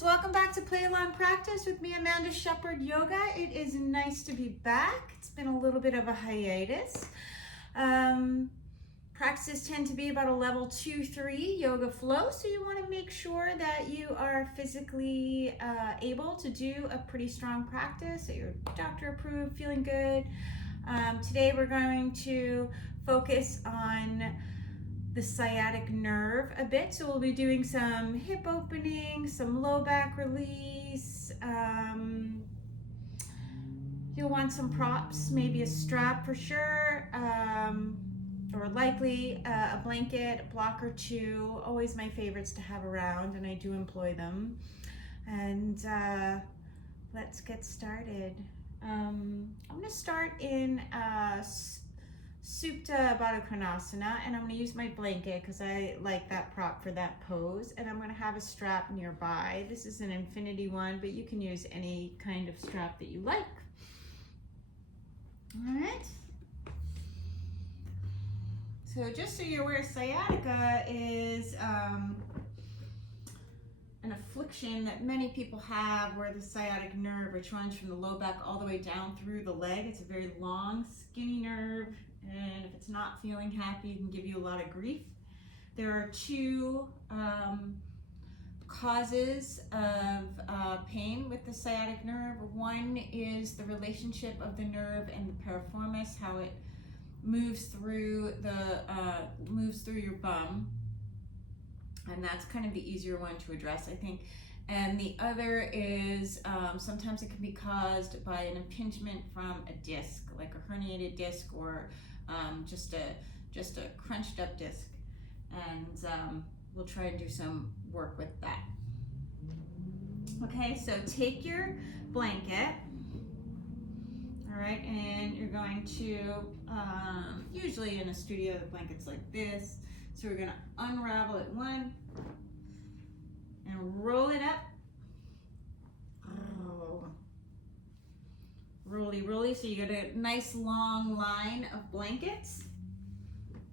friends, welcome back to Play Along Practice with me, Amanda Shepherd Yoga. It is nice to be back. It's been a little bit of a hiatus. Practices tend to be about a level 2-3 yoga flow, so you want to make sure that you are physically able to do a pretty strong practice, that you're doctor approved, feeling good. Today we're going to focus on the sciatic nerve a bit, so we'll be doing some hip opening, some low back release. You'll want some props, maybe a strap for sure, or likely a blanket, a block or two. Always my favorites to have around, and I do employ them. And let's get started. I'm going to start in Supta Baddha Konasana, and I'm going to use my blanket because I like that prop for that pose, and I'm going to have a strap nearby. This is an infinity one, but you can use any kind of strap that you like. All right. So just so you're aware, sciatica is an affliction that many people have, where the sciatic nerve, which runs from the low back all the way down through the leg. It's a very long, skinny nerve, and if it's not feeling happy, it can give you a lot of grief. There are two causes of pain with the sciatic nerve. One is the relationship of the nerve and the piriformis, how it moves through your bum, and that's kind of the easier one to address, I think. And the other is sometimes it can be caused by an impingement from a disc, like a herniated disc, or just a crunched up disc. And we'll try and do some work with that. Okay, so take your blanket, all right, and you're going to, usually in a studio, the blanket's like this. So we're gonna unravel it one and roll it up. Oh. Roly, roly, so you get a nice long line of blankets.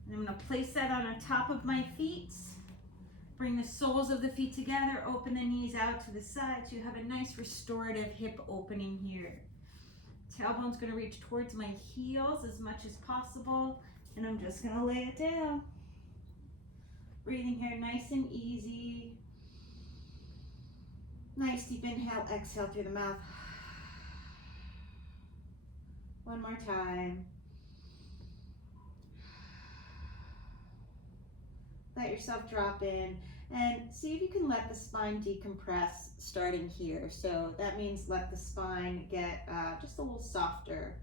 And I'm gonna place that on the top of my feet. Bring the soles of the feet together, open the knees out to the side, so you have a nice restorative hip opening here. Tailbone's gonna reach towards my heels as much as possible, and I'm just gonna lay it down. Breathing here nice and easy. Nice deep inhale, exhale through the mouth. One more time. Let yourself drop in and see if you can let the spine decompress starting here. So that means let the spine get just a little softer,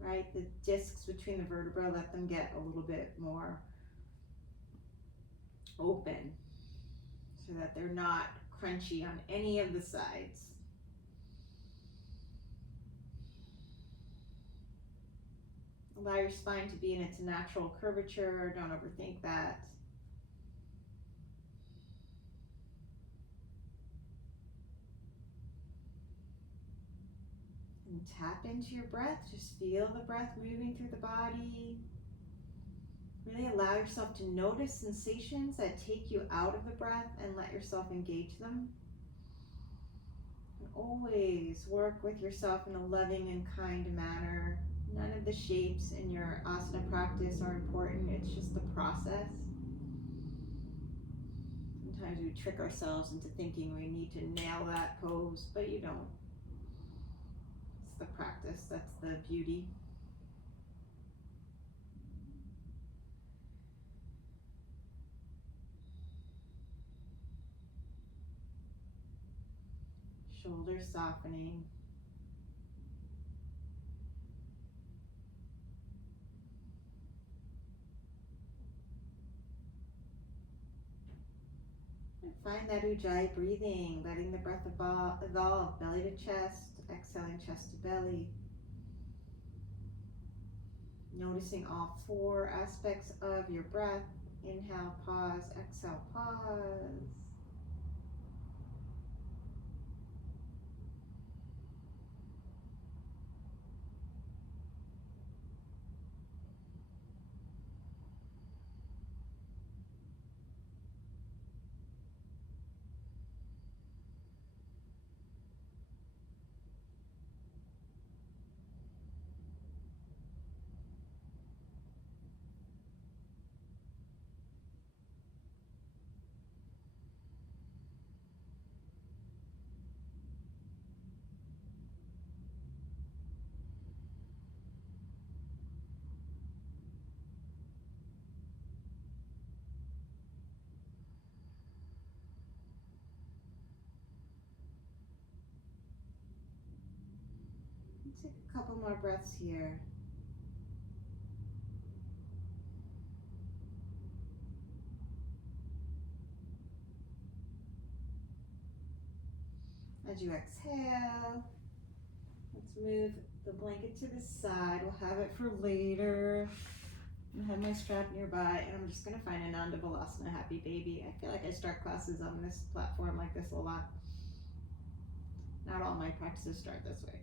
right? The discs between the vertebrae, let them get a little bit more open so that they're not crunchy on any of the sides. Allow your spine to be in its natural curvature. Don't overthink that. And tap into your breath. Just feel the breath moving through the body. Really allow yourself to notice sensations that take you out of the breath and let yourself engage them. And always work with yourself in a loving and kind manner. None of the shapes in your asana practice are important. It's just the process. Sometimes we trick ourselves into thinking we need to nail that pose, but you don't. It's the practice, that's the beauty. Shoulders softening. And find that ujjayi breathing, letting the breath evolve, belly to chest, exhaling chest to belly. Noticing all four aspects of your breath. Inhale, pause, exhale, pause. Take a couple more breaths here. As you exhale, let's move the blanket to the side. We'll have it for later. I have my strap nearby, and I'm just going to find a Balasana happy baby. I feel like I start classes on this platform like this a lot. Not all my practices start this way.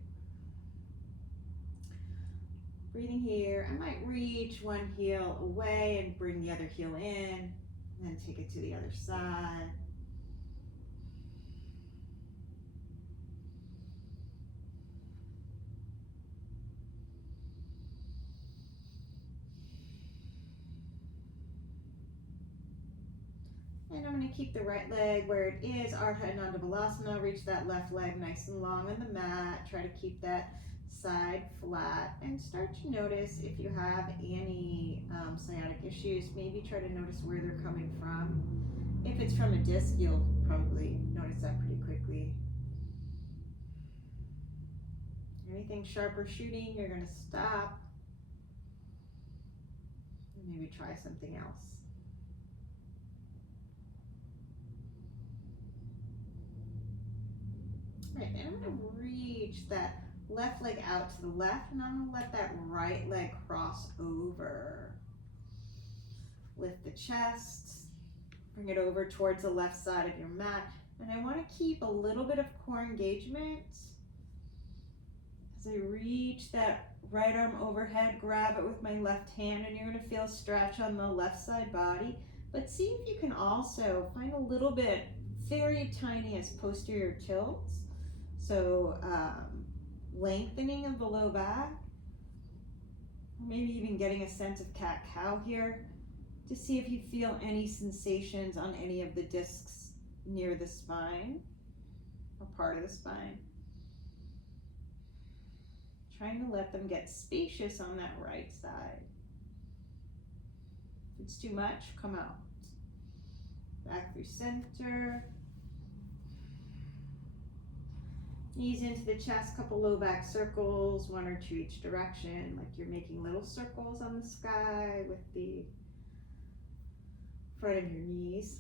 Breathing here, I might reach one heel away and bring the other heel in, and then take it to the other side. And I'm going to keep the right leg where it is, Ardha Ananda Balasana. Reach that left leg nice and long on the mat. Try to keep that side flat and start to notice if you have any sciatic issues. Maybe try to notice where they're coming from. If it's from a disc, you'll probably notice that pretty quickly. Anything sharp or shooting, you're going to stop and maybe try something else. Right, then I'm going to reach that left leg out to the left, and I'm going to let that right leg cross over. Lift the chest, bring it over towards the left side of your mat, and I want to keep a little bit of core engagement. As I reach that right arm overhead, grab it with my left hand, and you're going to feel a stretch on the left side body, but see if you can also find a little bit, very tiny as posterior tilts. So lengthening of the low back, maybe even getting a sense of cat-cow here to see if you feel any sensations on any of the discs near the spine or part of the spine. Trying to let them get spacious on that right side. If it's too much, come out. Back through center. Knees into the chest, couple low back circles, one or two each direction, like you're making little circles on the sky with the front of your knees.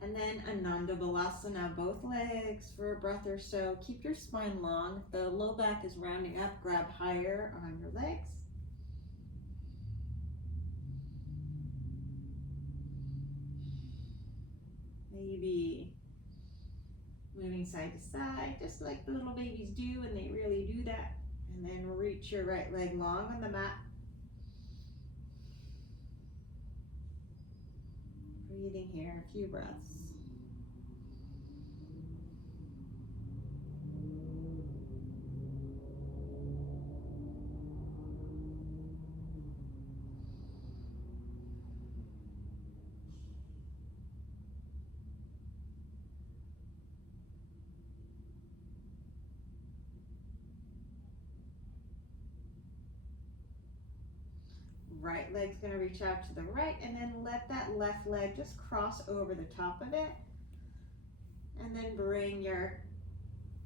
And then Ananda Balasana, both legs for a breath or so. Keep your spine long. If the low back is rounding up, grab higher on your legs. Maybe moving side to side, just like the little babies do, and they really do that. And then reach your right leg long on the mat. Breathing here, a few breaths. Right leg's going to reach out to the right, and then let that left leg just cross over the top of it. And then bring your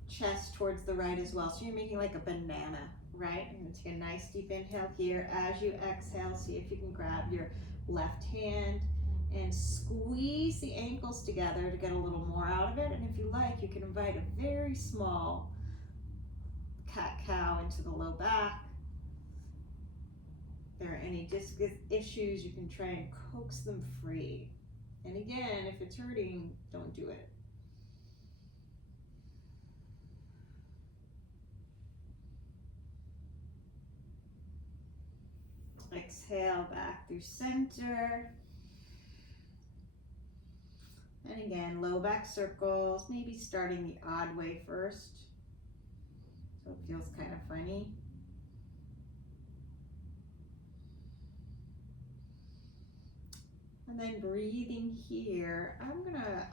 chest towards the right as well. So you're making like a banana, right? You're going to take a nice deep inhale here. As you exhale, see if you can grab your left hand and squeeze the ankles together to get a little more out of it. And if you like, you can invite a very small cat-cow into the low back. If there are any disc issues, you can try and coax them free. And again, if it's hurting, don't do it. Exhale back through center. And again, low back circles, maybe starting the odd way first, so it feels kind of funny. And then breathing here, I'm gonna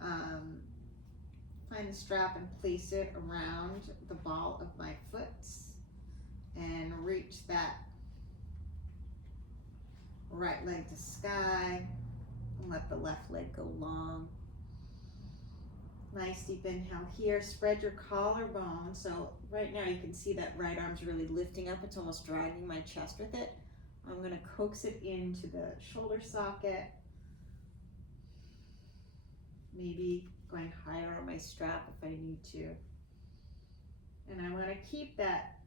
find the strap and place it around the ball of my foot and reach that right leg to sky and let the left leg go long. Nice deep inhale here. Spread your collarbone. So right now you can see that right arm's really lifting up. It's almost dragging my chest with it. I'm going to coax it into the shoulder socket. Maybe going higher on my strap if I need to. And I want to keep that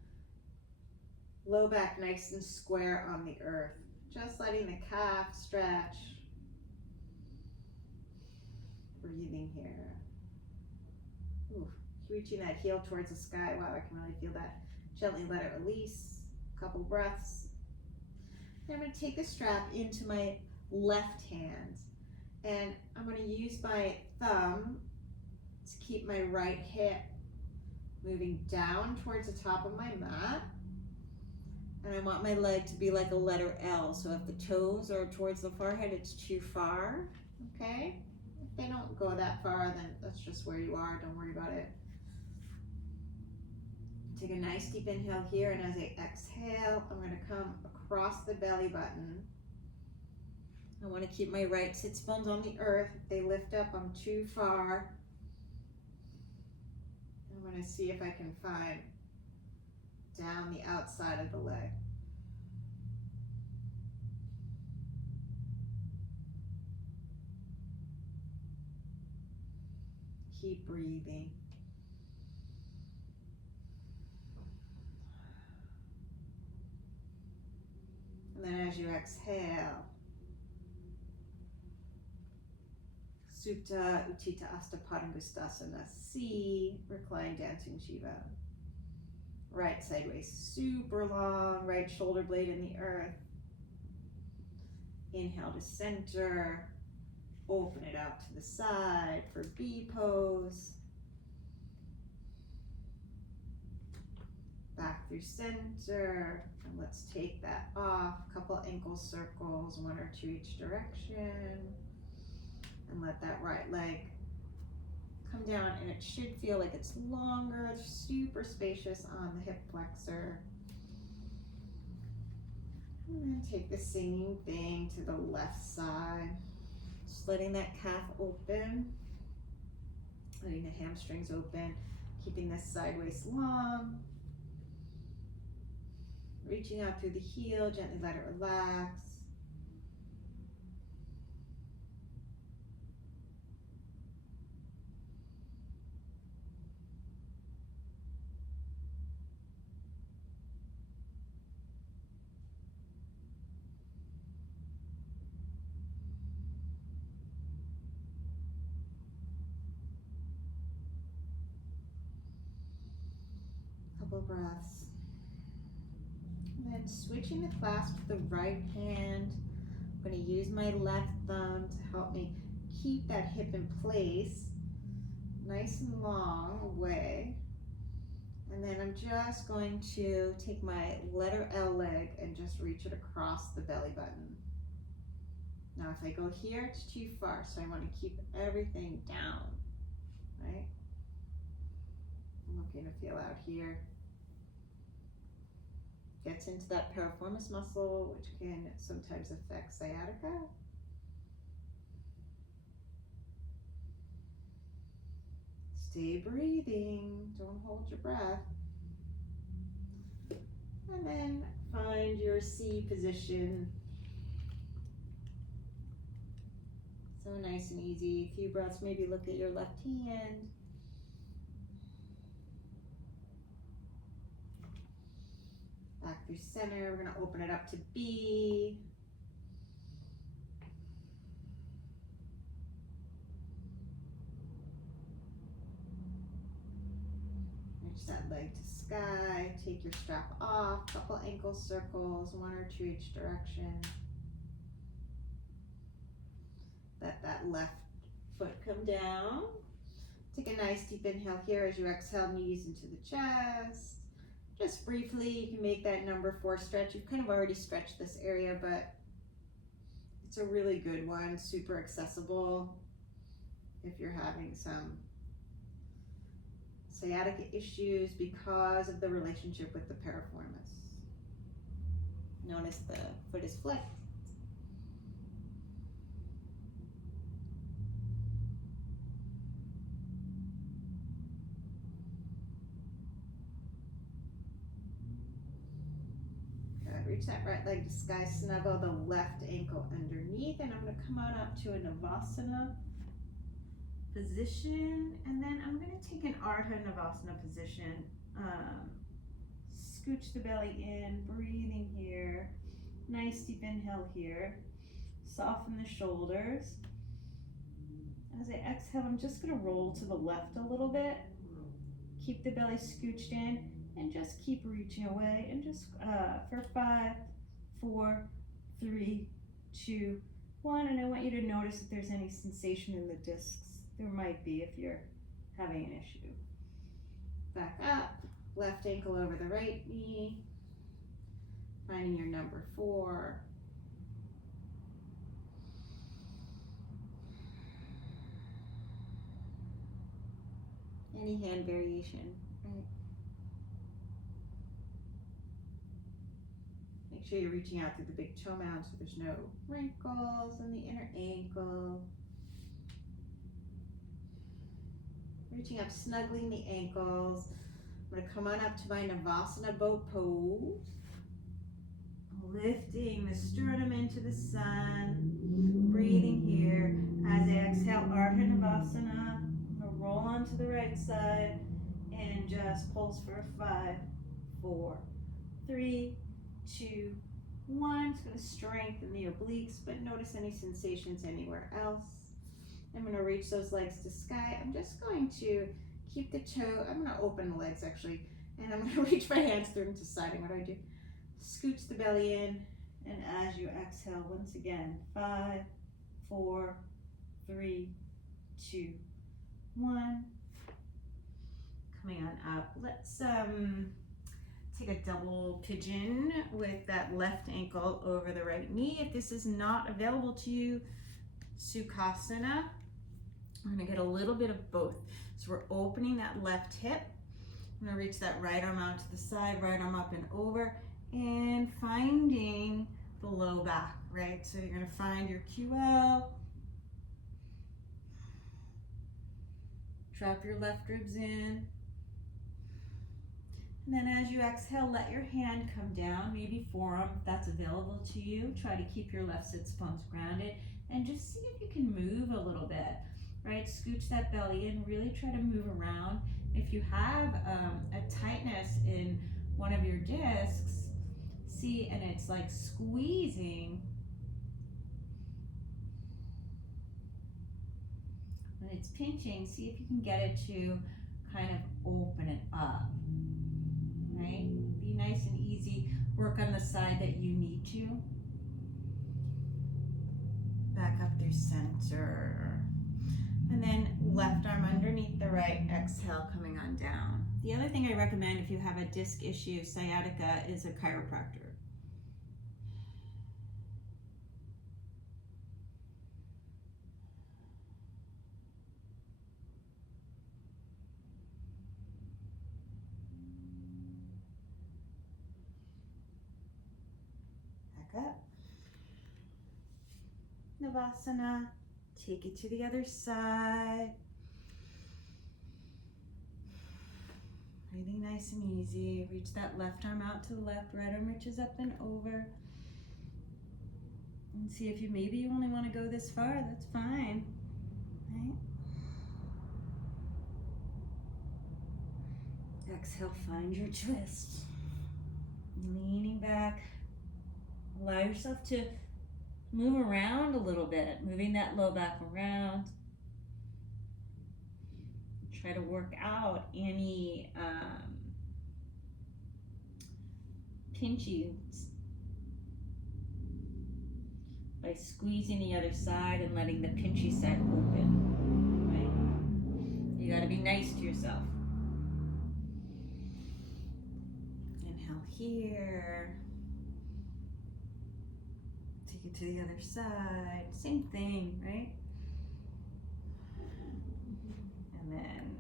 low back nice and square on the earth. Just letting the calf stretch. Breathing here. Ooh, reaching that heel towards the sky. Wow, I can really feel that. Gently let it release. A couple breaths. Then I'm going to take the strap into my left hand. And I'm going to use my thumb to keep my right hip moving down towards the top of my mat. And I want my leg to be like a letter L. So if the toes are towards the forehead, it's too far. Okay? If they don't go that far, then that's just where you are. Don't worry about it. Take a nice deep inhale here, and as I exhale, I'm going to come across the belly button. I want to keep my right sits bones on the earth. If they lift up, I'm too far. I'm going to see if I can find down the outside of the leg. Keep breathing. And then as you exhale, Supta Utthita Hasta Padangusthasana C, reclined dancing Shiva. Right side waist super long, right shoulder blade in the earth. Inhale to center, open it out to the side for B pose. Back through center, and let's take that off. A couple ankle circles, one or two each direction. And let that right leg come down, and it should feel like it's longer, super spacious on the hip flexor. And then take the same thing to the left side. Just letting that calf open, letting the hamstrings open, keeping this side waist long. Reaching out through the heel, gently let it relax. Couple breaths. And then switching the clasp to the right hand. I'm going to use my left thumb to help me keep that hip in place, nice and long away. And then I'm just going to take my letter L leg and just reach it across the belly button. Now if I go here, it's too far, so I want to keep everything down, right? I'm looking to feel out here. Gets into that piriformis muscle, which can sometimes affect sciatica. Stay breathing, don't hold your breath. And then find your C position. So nice and easy. A few breaths, maybe look at your left hand. Back through center, we're going to open it up to B. Reach that leg to sky, take your strap off, couple ankle circles, one or two each direction. Let that left foot come down. Take a nice deep inhale here as you exhale, knees into the chest. Just briefly, you can make that number 4 stretch. You've kind of already stretched this area, but it's a really good one, super accessible if you're having some sciatica issues because of the relationship with the piriformis. Notice the foot is flicked. reach that right leg to sky, snuggle the left ankle underneath, and I'm going to come on up to a Navasana position, and then I'm going to take an Ardha Navasana position. Scooch the belly in, breathing here. Nice deep inhale here. Soften the shoulders. As I exhale, I'm just going to roll to the left a little bit. Keep the belly scooched in and just keep reaching away. And just for 5, 4, 3, 2, 1. And I want you to notice if there's any sensation in the discs. There might be if you're having an issue. Back up. Left ankle over the right knee. Finding your number 4. Any hand variation, right? Make sure you're reaching out through the big toe mound so there's no wrinkles in the inner ankle. Reaching up, snuggling the ankles. I'm going to come on up to my Navasana boat pose. Lifting the sternum into the sun. Breathing here. As I exhale, Ardha Navasana. Roll onto the right side and just pulse for 5, 4, 3, 2, 1. It's going to strengthen the obliques, but notice any sensations anywhere else. I'm going to reach those legs to sky. I'm just going to keep the toe. I'm going to open the legs actually, and I'm going to reach my hands through them to side. And what do I do? Scooch the belly in, and as you exhale, once again, 5, 4, 3, 2, 1. Coming on up. Let's take a double pigeon with that left ankle over the right knee. If this is not available to you, Sukhasana. We're going to get a little bit of both. So we're opening that left hip. I'm going to reach that right arm out to the side, right arm up and over, and finding the low back, right? So you're going to find your QL. Drop your left ribs in. And then as you exhale, let your hand come down, maybe forearm if that's available to you. Try to keep your left sits bones grounded and just see if you can move a little bit, right? Scooch that belly in, really try to move around. If you have a tightness in one of your discs, see, and it's like squeezing, when it's pinching, see if you can get it to kind of open it up, right? Be nice and easy. Work on the side that you need to. Back up through center. And then left arm underneath the right, exhale, coming on down. The other thing I recommend if you have a disc issue, sciatica, is a chiropractor. Up. Navasana. Take it to the other side. Breathing nice and easy. Reach that left arm out to the left, right arm reaches up and over. And see if maybe you only want to go this far, that's fine. Right? Exhale, find your twist. Leaning back. Allow yourself to move around a little bit, moving that low back around. Try to work out any pinchies by squeezing the other side and letting the pinchy side open, right? You gotta be nice to yourself. Inhale here. Take it to the other side. Same thing, right? And then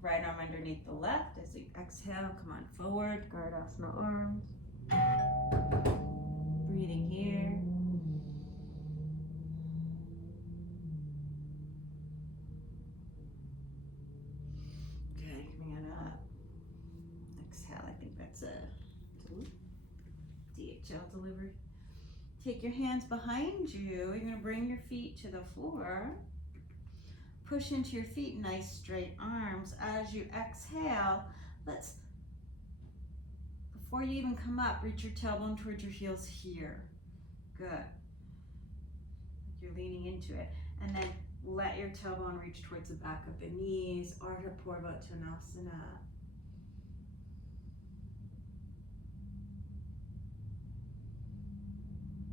right arm underneath the left as you exhale, come on forward, Gardasana arms. Breathing here. Good, coming on up. Exhale, I think that's a DH. Take your hands behind you. You're going to bring your feet to the floor. Push into your feet, nice straight arms. As you exhale, before you even come up, reach your tailbone towards your heels here. Good. You're leaning into it. And then let your tailbone reach towards the back of the knees, Ardha Purva Uttanasana.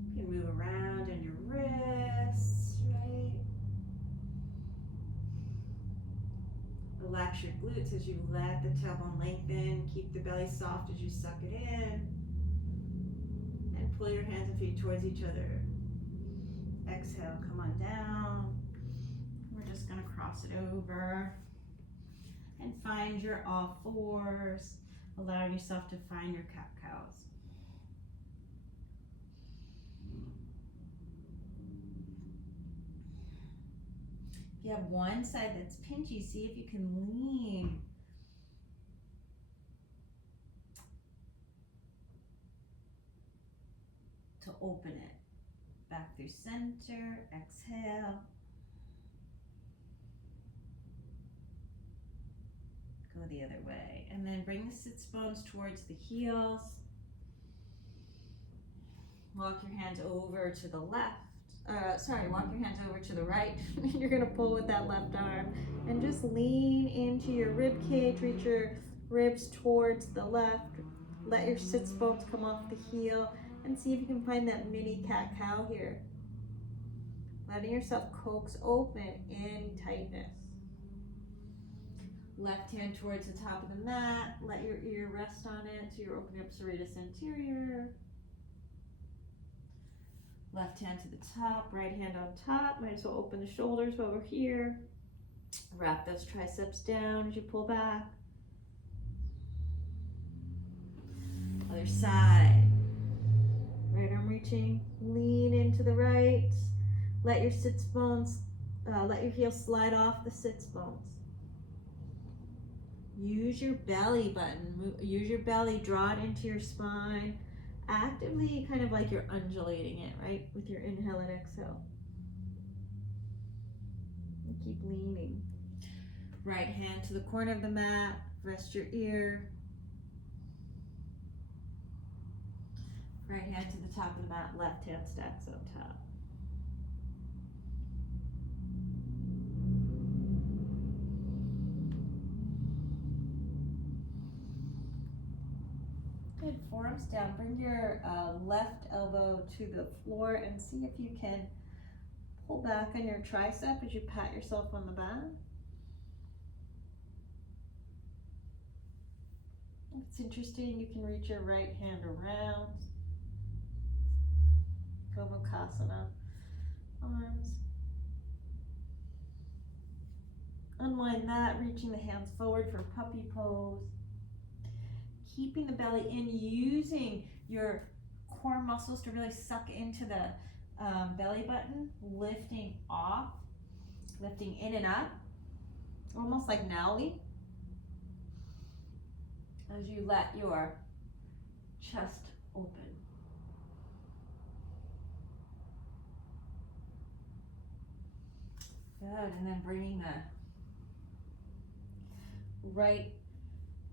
You can move around on your wrists, right? Relax your glutes as you let the tailbone lengthen. Keep the belly soft as you suck it in. And pull your hands and feet towards each other. Exhale, come on down. We're just going to cross it over. And find your all fours, allowing yourself to find your cat-cows. If you have one side that's pinchy, see if you can lean. To open it. Back through center, exhale. Go the other way. And then bring the sits bones towards the heels. Walk your hands over to the left. Walk your hands over to the right. You're gonna pull with that left arm and just lean into your rib cage. Reach your ribs towards the left. Let your sits bones come off the heel and see if you can find that mini cat-cow here. Letting yourself coax open any tightness. Left hand towards the top of the mat. Let your ear rest on it so you're opening up serratus anterior. Left hand to the top, right hand on top. Might as well open the shoulders while we're here. Wrap those triceps down as you pull back. Other side. Right arm reaching, lean into the right. Let your sits bones, let your heels slide off the sits bones. Use your belly button, use your belly, draw it into your spine. Actively, kind of like you're undulating it, right? With your inhale and exhale. And keep leaning. Right hand to the corner of the mat, rest your ear. Right hand to the top of the mat, left hand stacks up top. Good, forearms down. Bring your left elbow to the floor and see if you can pull back on your tricep as you pat yourself on the back. If it's interesting, you can reach your right hand around. Gomukhasana, arms. Unwind that, reaching the hands forward for puppy pose. Keeping the belly in, using your core muscles to really suck into the belly button, lifting off, lifting in and up, almost like Nowli. As you let your chest open. Good, and then bringing the right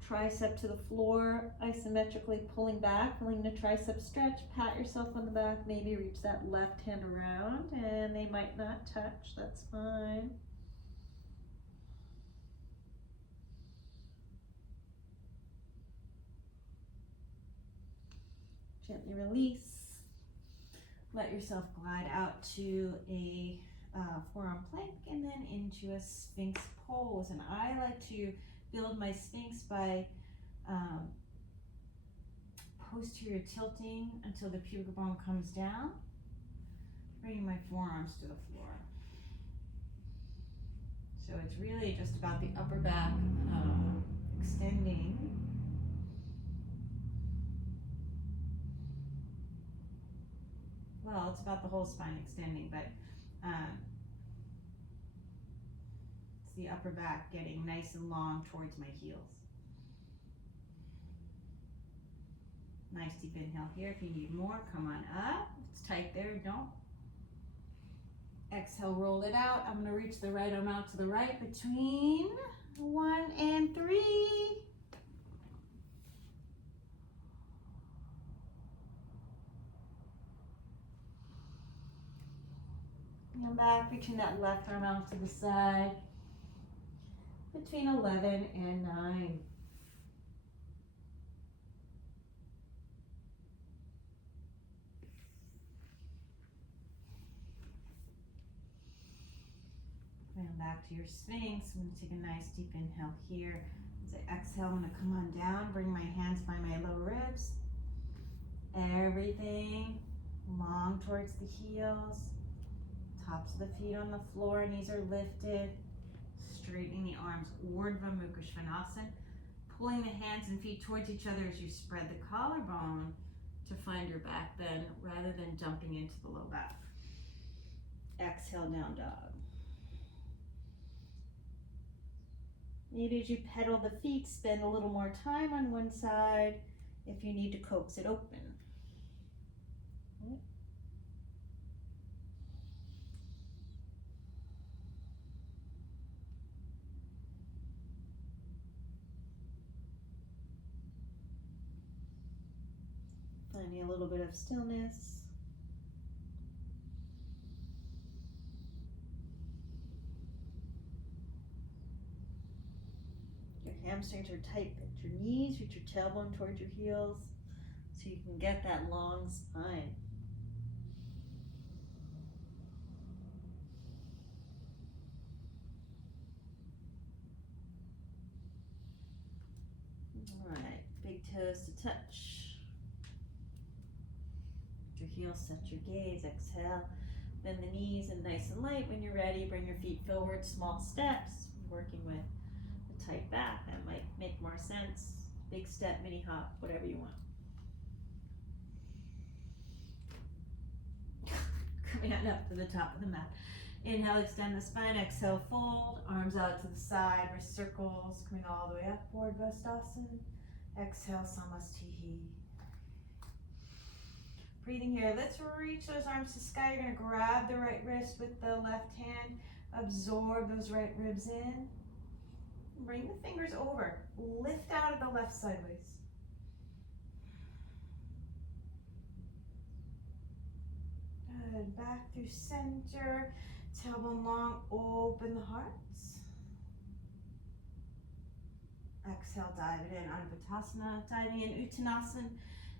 tricep to the floor, isometrically pulling back, feeling the tricep stretch, pat yourself on the back, maybe reach that left hand around, and they might not touch, that's fine. Gently release. Let yourself glide out to a forearm plank and then into a Sphinx pose. And I like to build my Sphinx by posterior tilting until the pubic bone comes down, bringing my forearms to the floor. So it's really just about the upper back extending. Well, it's about the whole spine extending, but it's the upper back getting nice and long towards my heels. Nice deep inhale here. If you need more, come on up. It's tight there, don't. Exhale, roll it out. I'm gonna reach the right arm out to the right between 1 and 3. And back, reaching that left arm out to the side between 11 and 9. And back to your Sphinx. I'm going to take a nice deep inhale here. As I exhale, I'm going to come on down, bring my hands by my lower ribs. Everything long towards the heels. Tops of the feet on the floor, knees are lifted. Straightening the arms, Urdhva Mukha Svanasana. Pulling the hands and feet towards each other as you spread the collarbone to find your back bend rather than dumping into the low back. Exhale, down dog. Maybe as you pedal the feet, spend a little more time on one side if you need to coax it open. Finding a little bit of stillness. Your hamstrings are tight at your knees. Reach your tailbone towards your heels so you can get that long spine. All right, big toes to touch. Your heels, set your gaze, exhale. Bend the knees and nice and light. When you're ready, bring your feet forward, small steps. Working with a tight back, that might make more sense. Big step, mini hop, whatever you want. Coming on up to the top of the mat. Inhale, extend the spine. Exhale, fold. Arms out to the side, wrist circles. Coming all the way up, Urdhva Stasana. Exhale, Samastihi. Breathing here. Let's reach those arms to sky. You're going to grab the right wrist with the left hand. Absorb those right ribs in. Bring the fingers over. Lift out of the left sideways. Good. Back through center. Tailbone long. Open the hearts. Exhale, dive it in. Anapatasana. Diving in Uttanasana.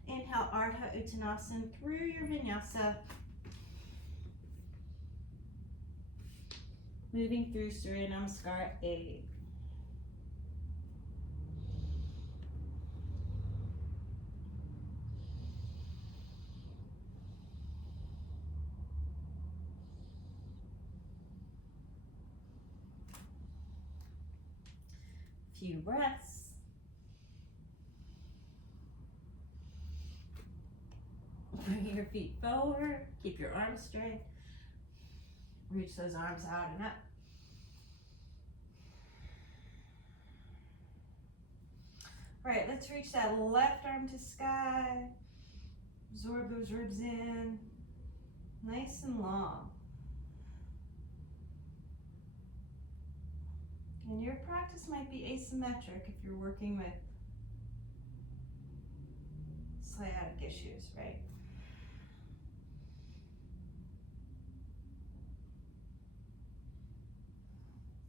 Inhale, Ardha Uttanasana through your Vinyasa. Moving through Surya Namaskar 8. Few breaths. Bring your feet forward, keep your arms straight. Reach those arms out and up. All right, let's reach that left arm to sky. Absorb those ribs in, nice and long. And your practice might be asymmetric if you're working with sciatic issues, right?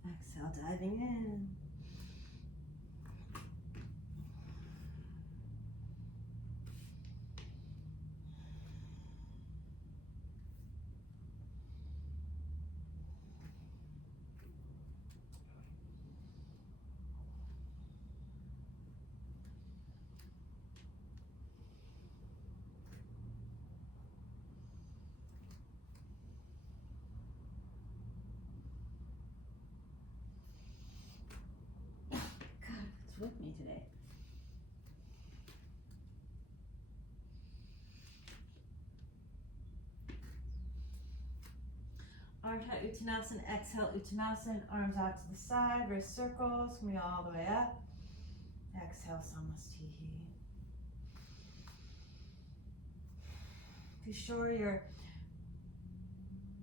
Exhale, diving in. With me today. Ardha Uttanasana, exhale Uttanasana, arms out to the side, wrist circles, coming all the way up. Exhale, Samastihi. Be sure you're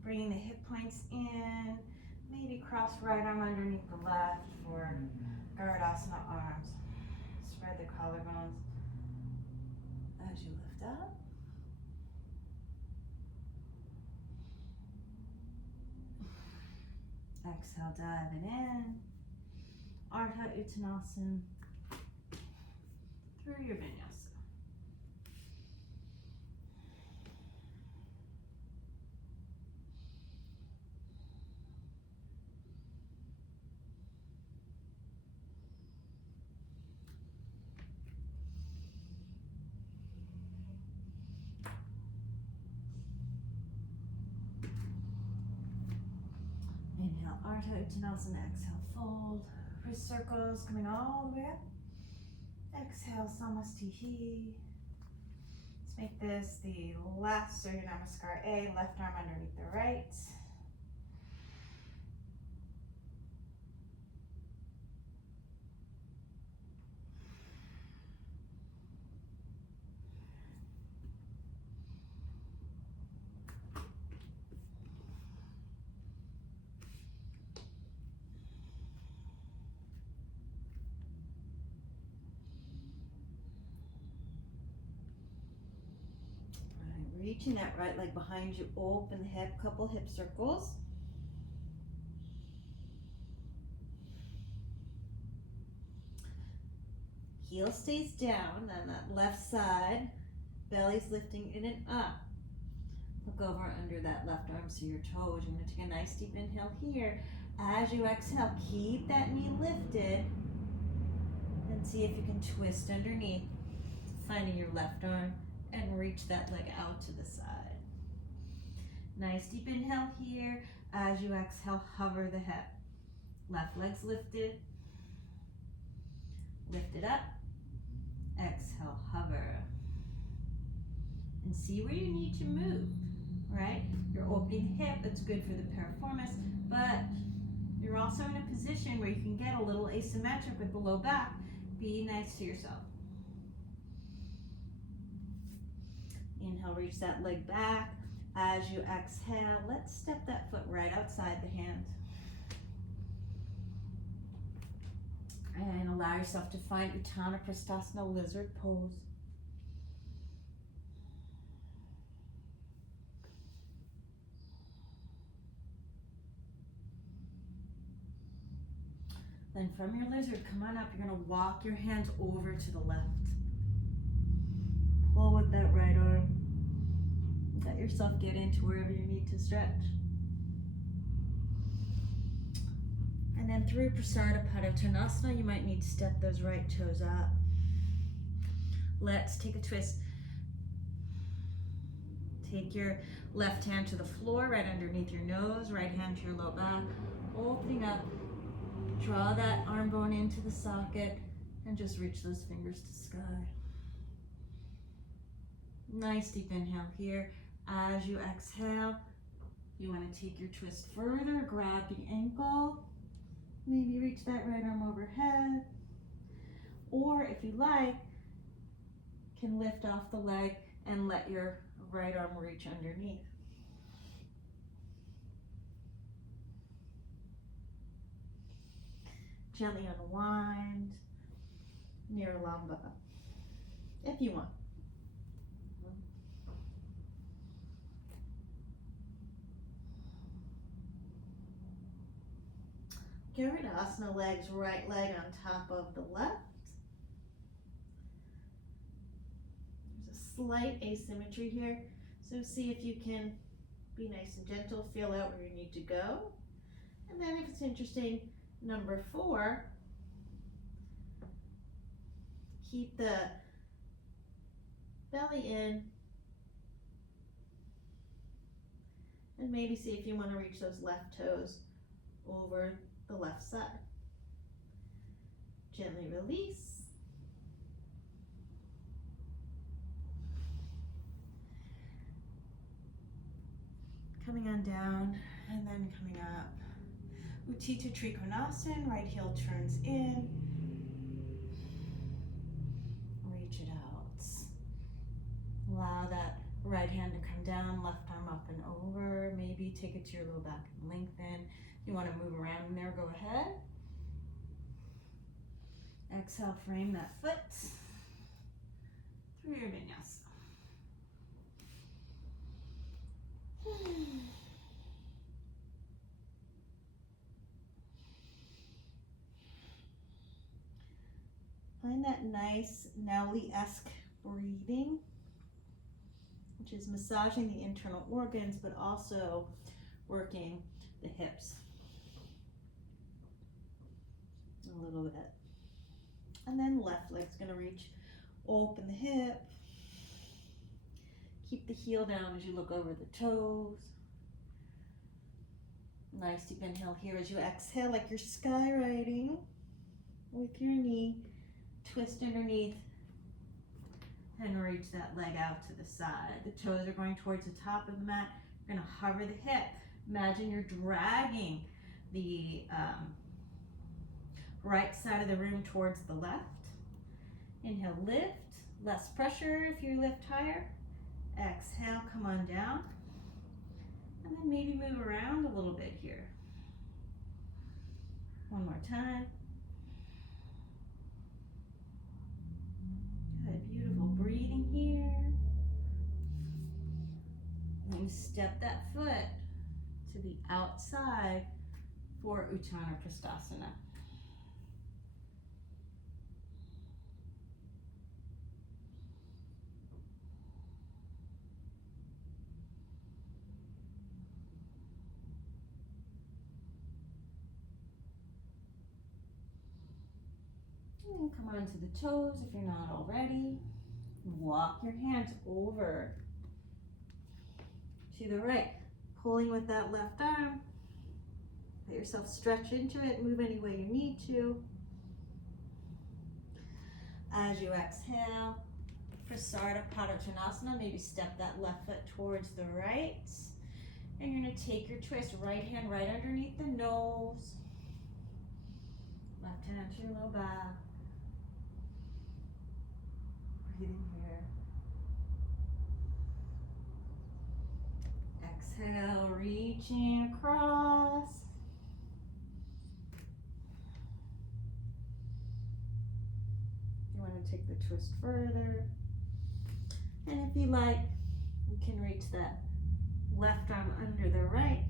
bringing the hip points in. Maybe cross right arm underneath the left for Garudasana arms. Spread the collarbones as you lift up. Exhale, diving in. Ardha Uttanasana through your Vinyasa. Inhale, Ardha Uttanasana, exhale, fold. Wrist circles coming all the way up. Exhale, Samastihi. Let's make this the last Surya Namaskar A, left arm underneath the right. Reaching that right leg behind you, open the hip, couple hip circles. Heel stays down, then that left side, belly's lifting in and up. Look over under that left arm, so your toes. You're going to take a nice deep inhale here. As you exhale, keep that knee lifted and see if you can twist underneath, finding your left arm and reach that leg out to the side. Nice deep inhale here. As you exhale, hover the hip. Left leg's lifted. Lift it up. Exhale, hover. And see where you need to move, right? You're opening the hip, that's good for the piriformis, but you're also in a position where you can get a little asymmetric with the low back. Be nice to yourself. Inhale, reach that leg back. As you exhale, let's step that foot right outside the hand. And allow yourself to find Utthana Prasthasana, lizard pose. Then from your lizard, come on up. You're going to walk your hands over to the left. Pull with that right arm. Let yourself get into wherever you need to stretch. And then through Prasarita Padottanasana, you might need to step those right toes up. Let's take a twist. Take your left hand to the floor, right underneath your nose, right hand to your low back. Opening up. Draw that arm bone into the socket and just reach those fingers to sky. Nice deep inhale here. As you exhale, you want to take your twist further, grab the ankle, maybe reach that right arm overhead, or if you like, can lift off the leg and let your right arm reach underneath. Gently unwind near Lamba, if you want. Garudasana legs, right leg on top of the left. There's a slight asymmetry here, so see if you can be nice and gentle, feel out where you need to go. And then if it's interesting, number 4, keep the belly in and maybe see if you want to reach those left toes over the left side. Gently release. Coming on down and then coming up. Utthita Trikonasana, right heel turns in. Reach it out. Allow that right right hand to come down, left arm up and over. Maybe take it to your low back and lengthen. If you want to move around in there, go ahead. Exhale, frame that foot through your vinyasa. Find that nice Nelly-esque breathing, which is massaging the internal organs, but also working the hips a little bit. And then left leg's gonna reach, open the hip. Keep the heel down as you look over the toes. Nice deep inhale here as you exhale, like you're skywriting with your knee. Twist underneath and reach that leg out to the side. The toes are going towards the top of the mat. You're gonna hover the hip. Imagine you're dragging the right side of the room towards the left. Inhale, lift. Less pressure if you lift higher. Exhale, come on down. And then maybe move around a little bit here. One more time. Good, beautiful breathing here. And step that foot to the outside for Uttanasana Prasthasana. And come onto the toes if you're not already. Walk your hands over to the right, pulling with that left arm. Let yourself stretch into it, move any way you need to. As you exhale, Prasarita Padottanasana, maybe step that left foot towards the right. And you're gonna take your twist, right hand right underneath the nose. Left hand to your low back. Breathing here. Exhale, reaching across. You want to take the twist further. And if you like, you can reach that left arm under the right.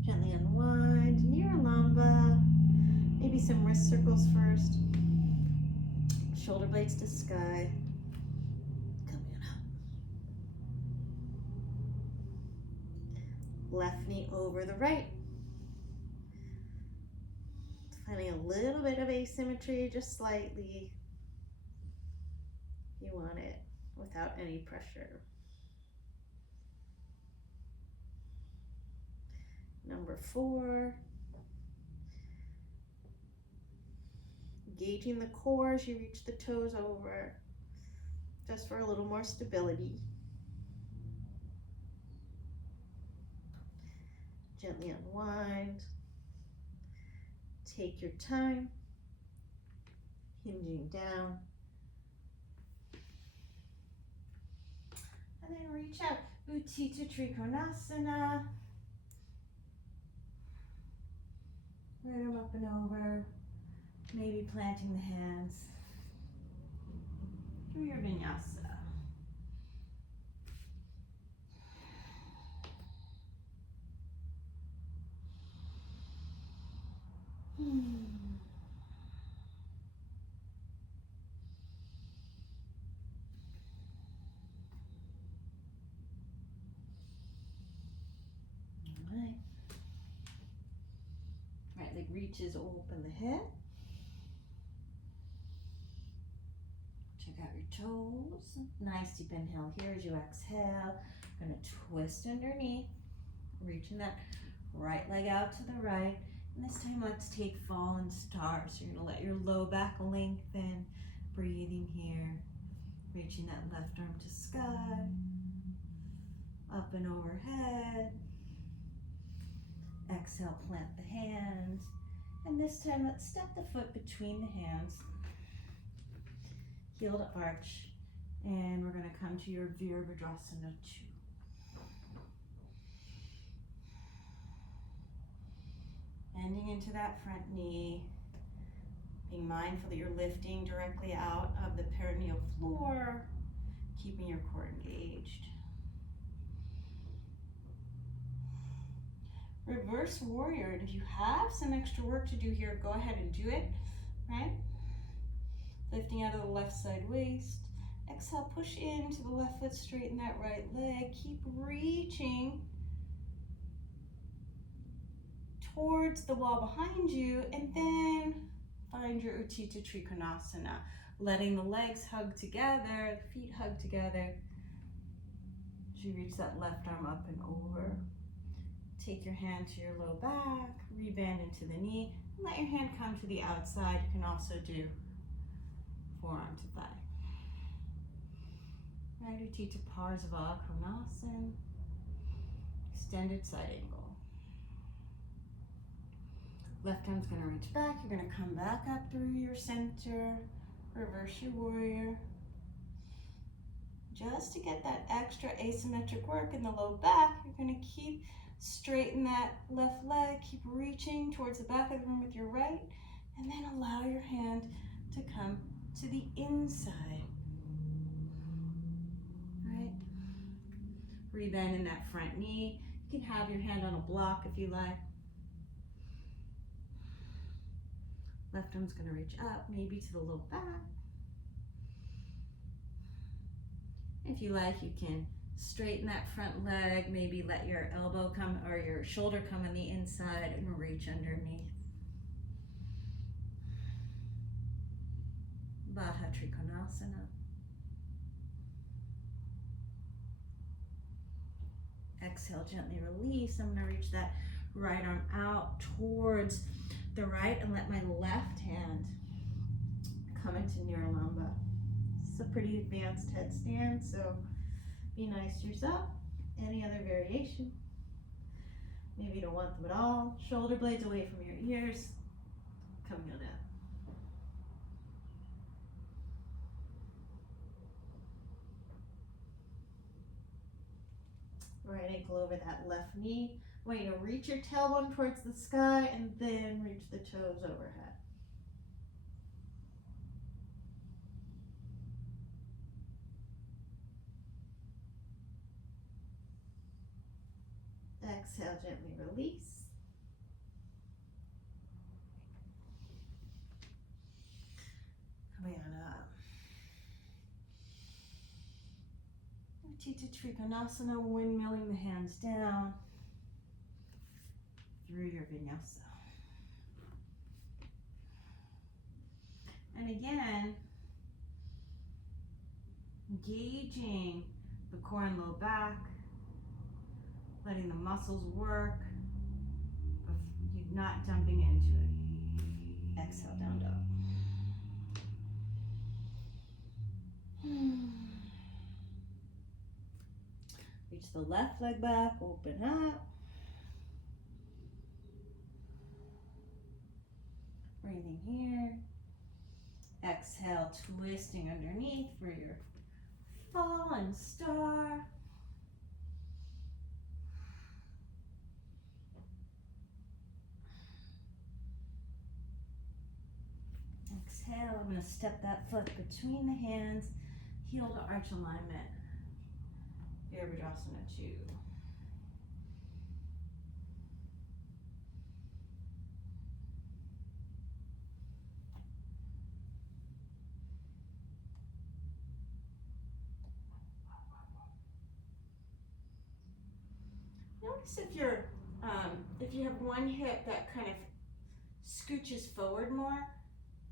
Gently unwind near lumbar. Maybe some wrist circles first. Shoulder blades to sky. Coming up. Left knee over the right. Finding a little bit of asymmetry, just slightly. You want it without any pressure. Number 4. Engaging the core as you reach the toes over, just for a little more stability. Gently unwind. Take your time. Hinging down. And then reach out. Utthita Trikonasana. Right arm up and over. Maybe planting the hands through your vinyasa. All right. Right leg reaches, open the hip. Check out your toes. Nice deep inhale here as you exhale. Gonna twist underneath, reaching that right leg out to the right. And this time let's take fallen star. So you're gonna let your low back lengthen, breathing here, reaching that left arm to sky, up and overhead. Exhale, plant the hands. And this time let's step the foot between the hands. Heel to arch. And we're going to come to your Virabhadrasana 2. Bending into that front knee. Being mindful that you're lifting directly out of the perineal floor. Keeping your core engaged. Reverse warrior. And if you have some extra work to do here, go ahead and do it, right? Lifting out of the left side waist. Exhale, push into the left foot, straighten that right leg. Keep reaching towards the wall behind you, and then find your Utthita Trikonasana. Letting the legs hug together, the feet hug together. As you reach that left arm up and over. Take your hand to your low back, rebend into the knee, and let your hand come to the outside. You can also do forearm to thigh. Right, Utthita Parsva Konasana, extended side angle. Left arm's gonna reach back. You're gonna come back up through your center, reverse your warrior. Just to get that extra asymmetric work in the low back, you're gonna keep straighten that left leg, keep reaching towards the back of the room with your right, and then allow your hand to come to the inside. Right? Rebend in that front knee. You can have your hand on a block if you like. Left arm's gonna reach up, maybe to the low back. If you like, you can straighten that front leg, maybe let your elbow come or your shoulder come on the inside and reach underneath. Baddha Trikonasana. Exhale, gently release. I'm going to reach that right arm out towards the right and let my left hand come into Niralamba. It's a pretty advanced headstand, so be nice to yourself. Any other variation? Maybe you don't want them at all. Shoulder blades away from your ears. Coming on out. Right ankle over that left knee. I want you to reach your tailbone towards the sky and then reach the toes overhead. Exhale, gently release. Coming on up. Utthita Trikonasana, windmilling the hands down through your Vinyasa. And again, engaging the core and low back, letting the muscles work, but you're not jumping into it. Exhale, down dog. Reach the left leg back, open up. Breathing here. Exhale, twisting underneath for your fallen star. Exhale, I'm going to step that foot between the hands, heel to arch alignment. Virabhadrasana 2. Notice if you have one hip that kind of scooches forward more,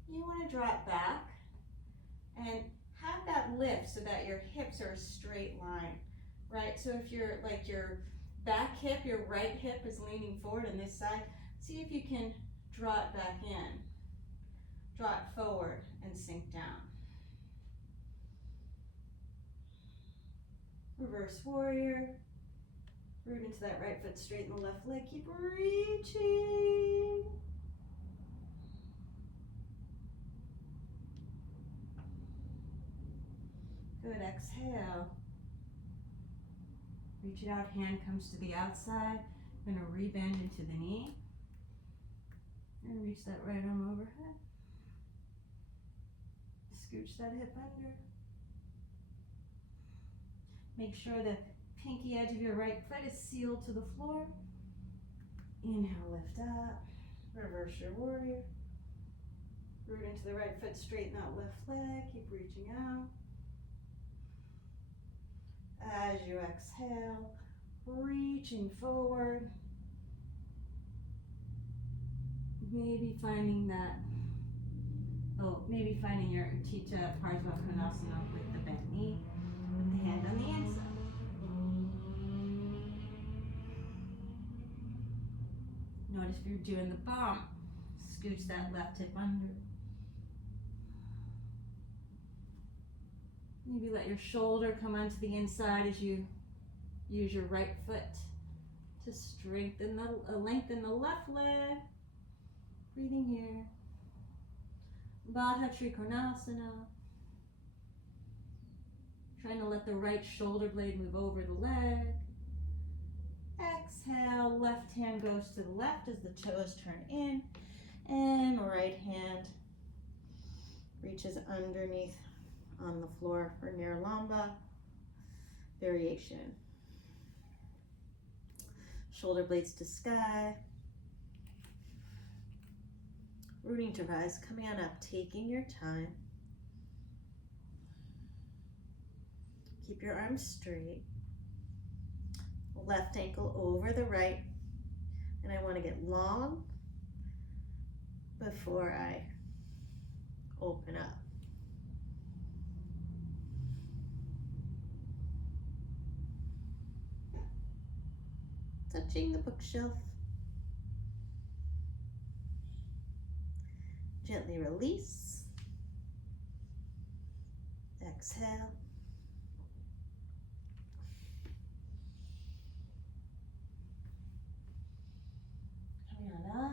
you want to draw it back and have that lift so that your hips are a straight line, right? So if you're like your back hip, your right hip is leaning forward on this side, see if you can draw it back in, draw it forward and sink down. Reverse warrior. Root into that right foot, straighten the left leg, keep reaching. Good, exhale. Reach it out, hand comes to the outside. I'm gonna rebend into the knee. And reach that right arm overhead. Scooch that hip under. Make sure the pinky edge of your right foot is sealed to the floor. Inhale, lift up. Reverse your warrior. Root into the right foot, straighten that left leg. Keep reaching out. As you exhale, reaching forward. Maybe finding your Utthita Parsva Konasana with the bent knee, with the hand on the inside. Notice if you're doing the bump, scooch that left hip under. Maybe let your shoulder come onto the inside as you use your right foot to lengthen the left leg. Breathing here. Baddha Trikonasana. Trying to let the right shoulder blade move over the leg. Exhale, left hand goes to the left as the toes turn in. And right hand reaches underneath on the floor for Nirlamba variation. Shoulder blades to sky. Rooting to rise, coming on up, taking your time. Keep your arms straight. Left ankle over the right. And I want to get long before I open up. Touching the bookshelf. Gently release. Exhale. Coming on up.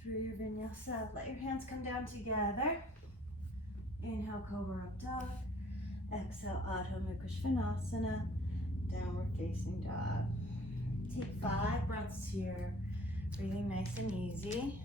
Through your Vinyasa, let your hands come down together. Inhale, Cobra up dog. Exhale, Adho Mukha Svanasana, downward facing dog. Take 5 breaths here, breathing nice and easy.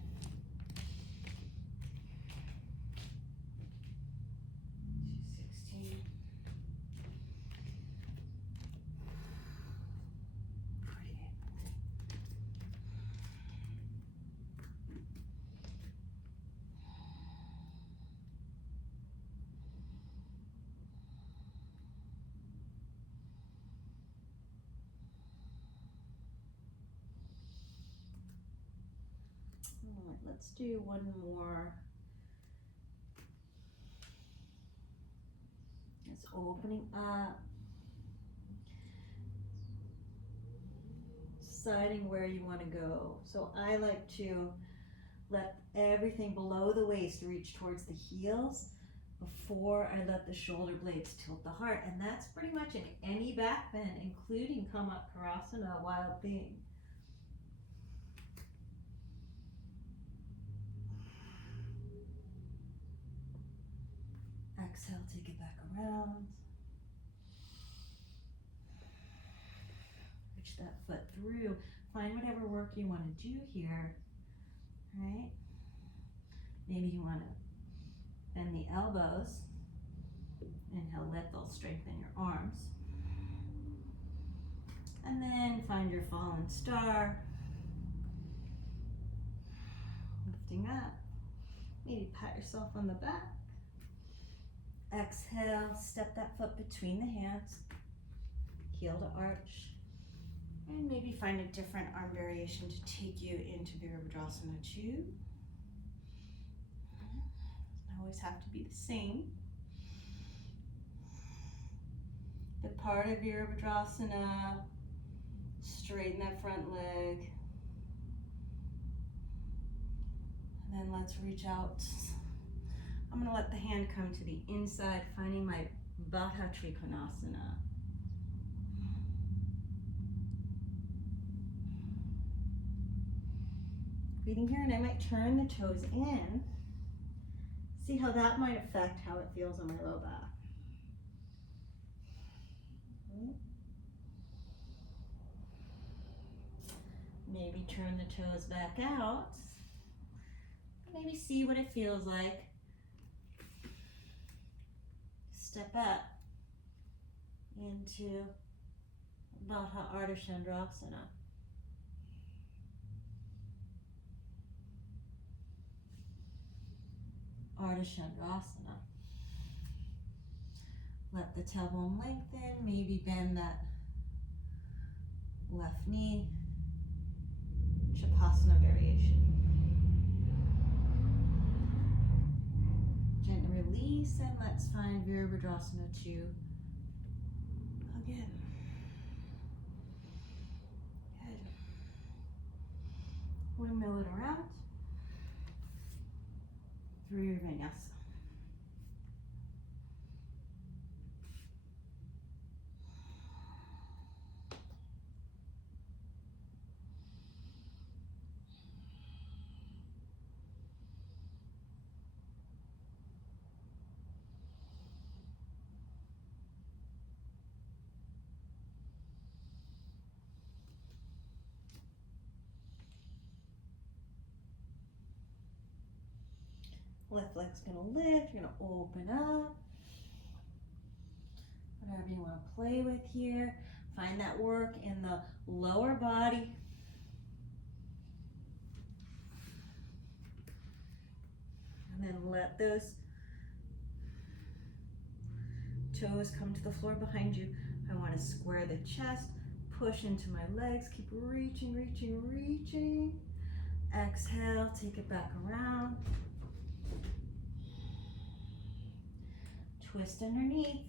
Let's do one more. It's opening up. Deciding where you want to go. So I like to let everything below the waist reach towards the heels before I let the shoulder blades tilt the heart. And that's pretty much in any back bend, including Kamakkarasana, Wild Thing. Exhale, take it back around. Reach that foot through. Find whatever work you want to do here, right? Maybe you want to bend the elbows. Inhale, lift, they'll strengthen your arms. And then find your fallen star. Lifting up. Maybe pat yourself on the back. Exhale, step that foot between the hands, heel to arch, and maybe find a different arm variation to take you into Virabhadrasana 2. Doesn't always have to be the same. The part of Virabhadrasana, straighten that front leg, and then let's reach out. I'm going to let the hand come to the inside, finding my Baddha Trikonasana. Breathing here, and I might turn the toes in. See how that might affect how it feels on my low back. Maybe turn the toes back out. Maybe see what it feels like. Step up into Baddha Ardha Chandrasana. Ardha Chandrasana. Let the tailbone lengthen, maybe bend that left knee. Shavasana variation. Gently release and let's find Virabhadrasana 2 again. Good. Windmill it around through your Vinyasa. Left leg's gonna lift, you're gonna open up. Whatever you wanna play with here. Find that work in the lower body. And then let those toes come to the floor behind you. I wanna square the chest, push into my legs, keep reaching, reaching, reaching. Exhale, take it back around. Twist underneath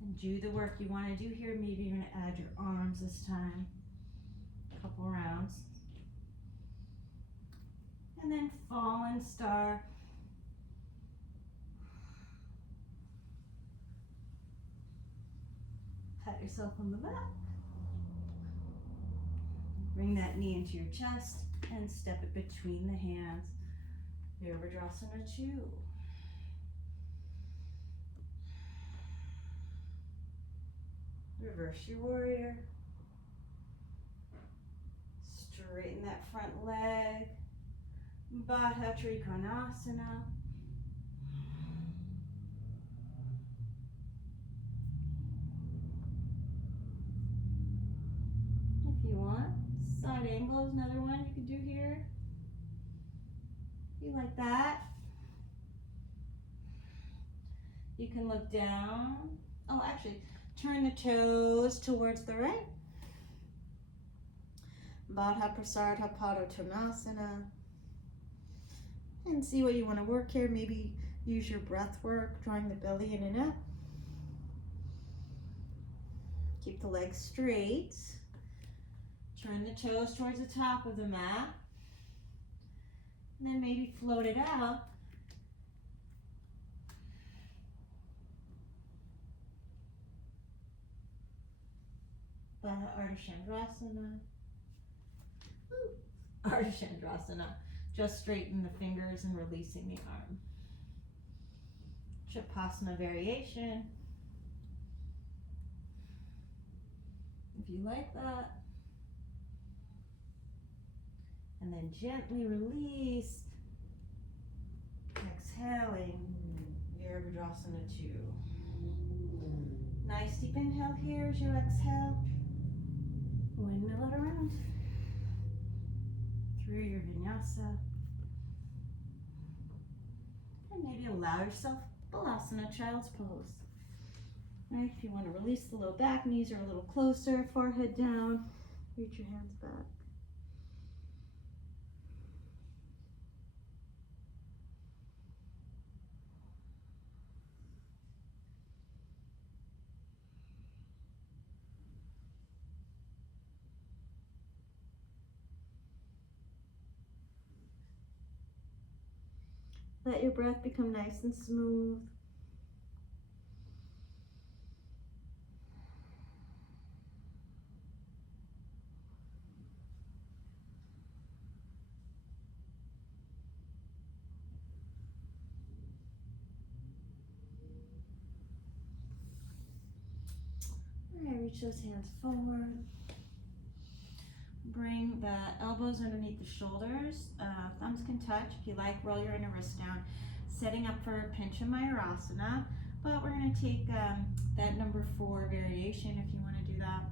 and do the work you want to do here. Maybe you're going to add your arms this time, a couple rounds, and then fallen star. Pat yourself on the back, bring that knee into your chest and step it between the hands. Virabhadrasana 2. Reverse your warrior. Straighten that front leg. Baddha Trikonasana. If you want, side angle is another one you can do here. If you like that. You can look down. Oh, actually, turn the toes towards the right. Baddha Prasartha Padottanasana. And see what you want to work here. Maybe use your breath work, drawing the belly in and up. Keep the legs straight. Turn the toes towards the top of the mat. And then maybe float it out. Baddha Ardha Chandrasana. Ardha Chandrasana. Just straighten the fingers and releasing the arm. Shavasana variation. If you like that. And then gently release. Exhaling. Virabhadrasana 2. Nice deep inhale here as you exhale. Windmill it around through your Vinyasa. And maybe allow yourself Balasana, child's pose. Right, if you want to release the low back, knees are a little closer, forehead down, reach your hands back. Let your breath become nice and smooth. Reach those hands forward. Bring the elbows underneath the shoulders. Thumbs can touch. If you like, roll your inner wrist down. Setting up for a pincha mayurasana. But we're going to take that number 4 variation if you want to do that.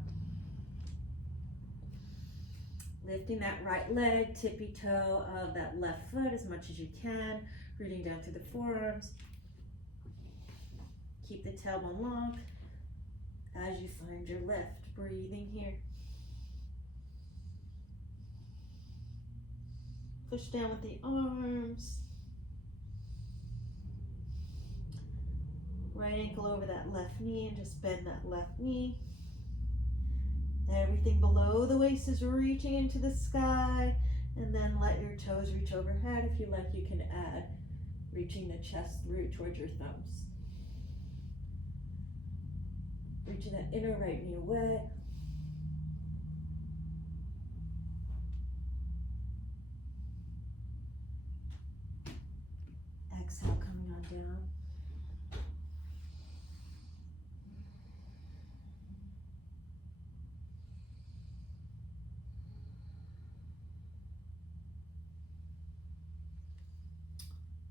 Lifting that right leg, tippy toe of that left foot as much as you can. Rooting down through the forearms. Keep the tailbone long as you find your lift. Breathing here. Push down with the arms. Right ankle over that left knee and just bend that left knee. Everything below the waist is reaching into the sky, and then let your toes reach overhead. If you like, you can add reaching the chest through towards your thumbs. Reaching that inner right knee away. Exhale, coming on down.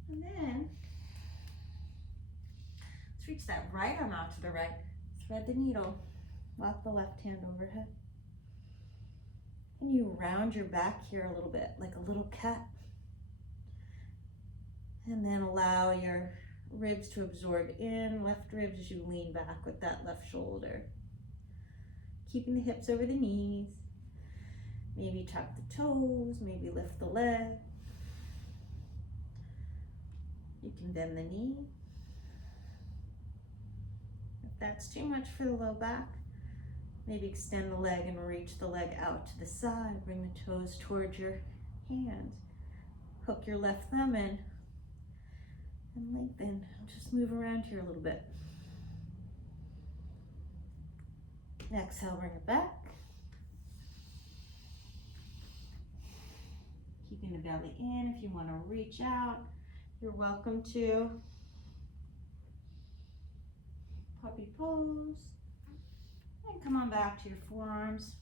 And then, let's reach that right arm out to the right. Thread the needle. Lock the left hand overhead. And you round your back here a little bit, like a little cat. And then allow your ribs to absorb in, left ribs as you lean back with that left shoulder. Keeping the hips over the knees. Maybe tuck the toes, maybe lift the leg. You can bend the knee. If that's too much for the low back, maybe extend the leg and reach the leg out to the side. Bring the toes towards your hands. Hook your left thumb in and lengthen. Just move around here a little bit. Exhale, bring it back. Keeping the belly in. If you want to reach out, you're welcome to. Puppy pose. And come on back to your forearms.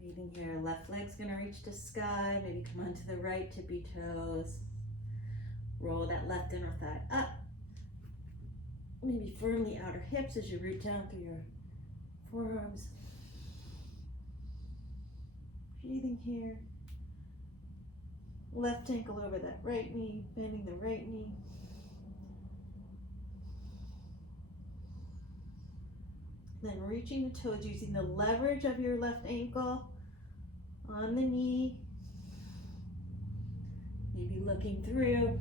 Breathing here, left leg's gonna reach to sky, maybe come onto the right, tippy toes. Roll that left inner thigh up. Maybe firm the outer hips as you root down through your forearms. Breathing here. Left ankle over that right knee, bending the right knee. Then reaching the toes, using the leverage of your left ankle on the knee. Maybe looking through.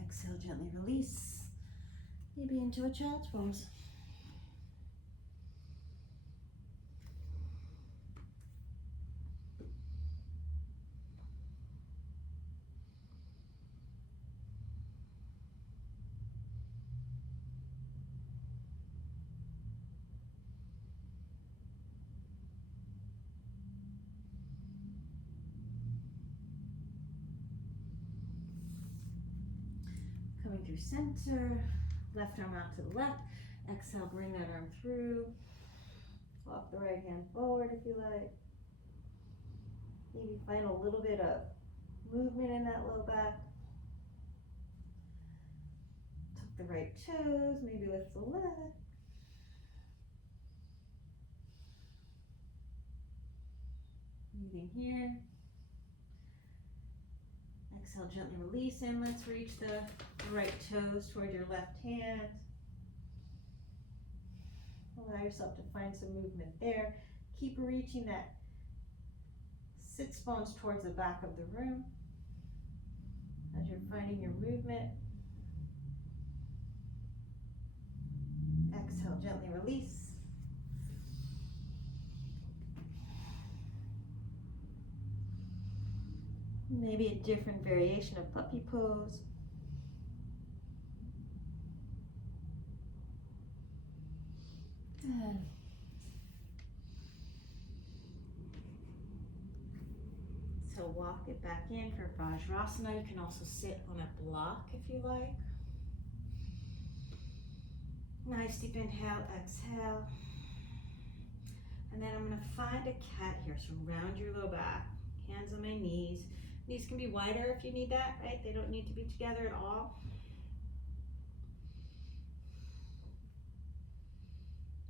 Exhale, gently release. Maybe into a child's pose. Coming through center, left arm out to the left. Exhale, bring that arm through. Walk the right hand forward if you like. Maybe find a little bit of movement in that low back. Tuck the right toes, maybe lift the leg. Breathing here. Exhale, gently release in. Let's reach the right toes toward your left hand. Allow yourself to find some movement there. Keep reaching that sits bones towards the back of the room as you're finding your movement. Exhale, gently release. Maybe a different variation of puppy pose. Good. walk it back in for Vajrasana. You can also sit on a block if you like. Nice deep inhale, exhale. And then I'm gonna find a cat here. So round your low back, hands on my knees. Knees can be wider if you need that, right? They don't need to be together at all.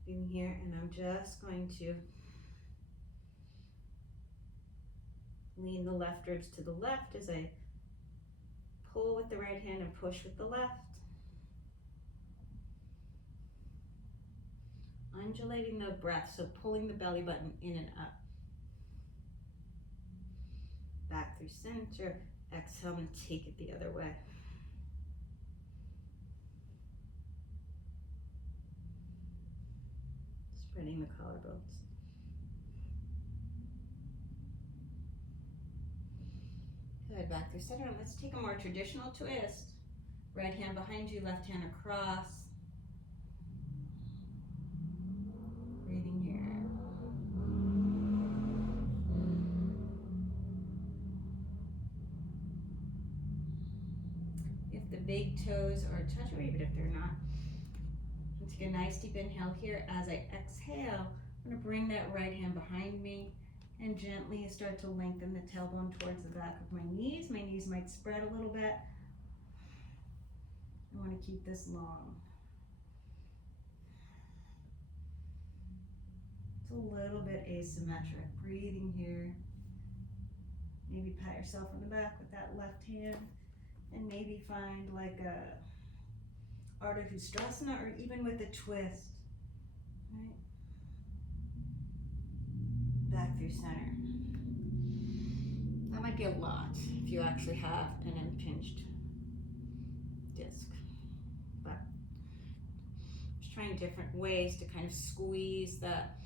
In here, and I'm just going to lean the left ribs to the left as I pull with the right hand and push with the left. Undulating the breath, so pulling the belly button in and up. Back through center, exhale and take it the other way. Spreading the collarbones. Good, back through center. Let's take a more traditional twist. Right hand behind you, left hand across. Breathing here. If the big toes are touching, or even if they're not, take a nice deep inhale here. As I exhale, I'm going to bring that right hand behind me and gently start to lengthen the tailbone towards the back of my knees. My knees might spread a little bit. I want to keep this long. It's a little bit asymmetric. Breathing here. Maybe pat yourself on the back with that left hand and maybe find like a Ardha Ustrasana, or even with a twist, right? Back through center. That might be a lot if you actually have an impinged disc, but just trying different ways to kind of squeeze that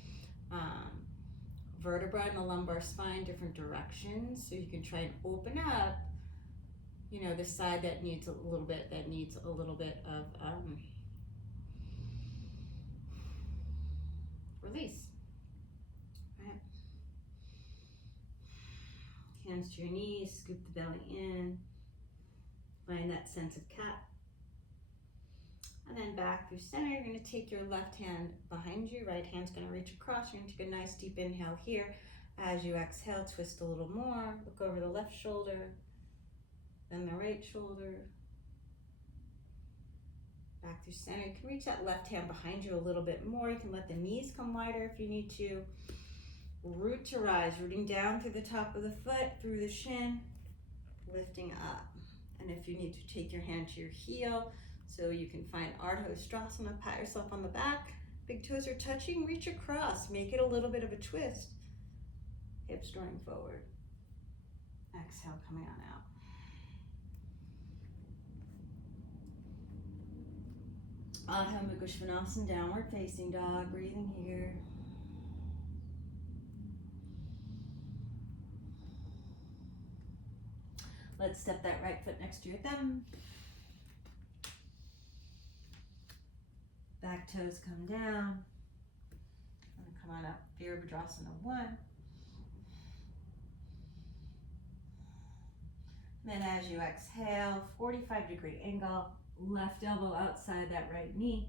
vertebra in the lumbar spine different directions, so you can try and open up, you know, the side that needs a little bit of release. Right. Hands to your knees, scoop the belly in, find that sense of cat. And then back through center, you're going to take your left hand behind you, right hand's going to reach across. You're going to take a nice deep inhale here. As you exhale, twist a little more, look over the left shoulder, then the right shoulder. Back through center. You can reach that left hand behind you a little bit more. You can let the knees come wider if you need to. Root to rise, rooting down through the top of the foot, through the shin, lifting up. And if you need to, take your hand to your heel so you can find Ardha Ustrasana, pat yourself on the back. Big toes are touching, reach across, make it a little bit of a twist. Hips drawing forward. Exhale, coming on out. Adho Mukha Svanasana, downward facing dog, breathing here. Let's step that right foot next to your thumb. Back toes come down. And come on up, Virabhadrasana 1. Then as you exhale, 45-degree angle, left elbow outside that right knee.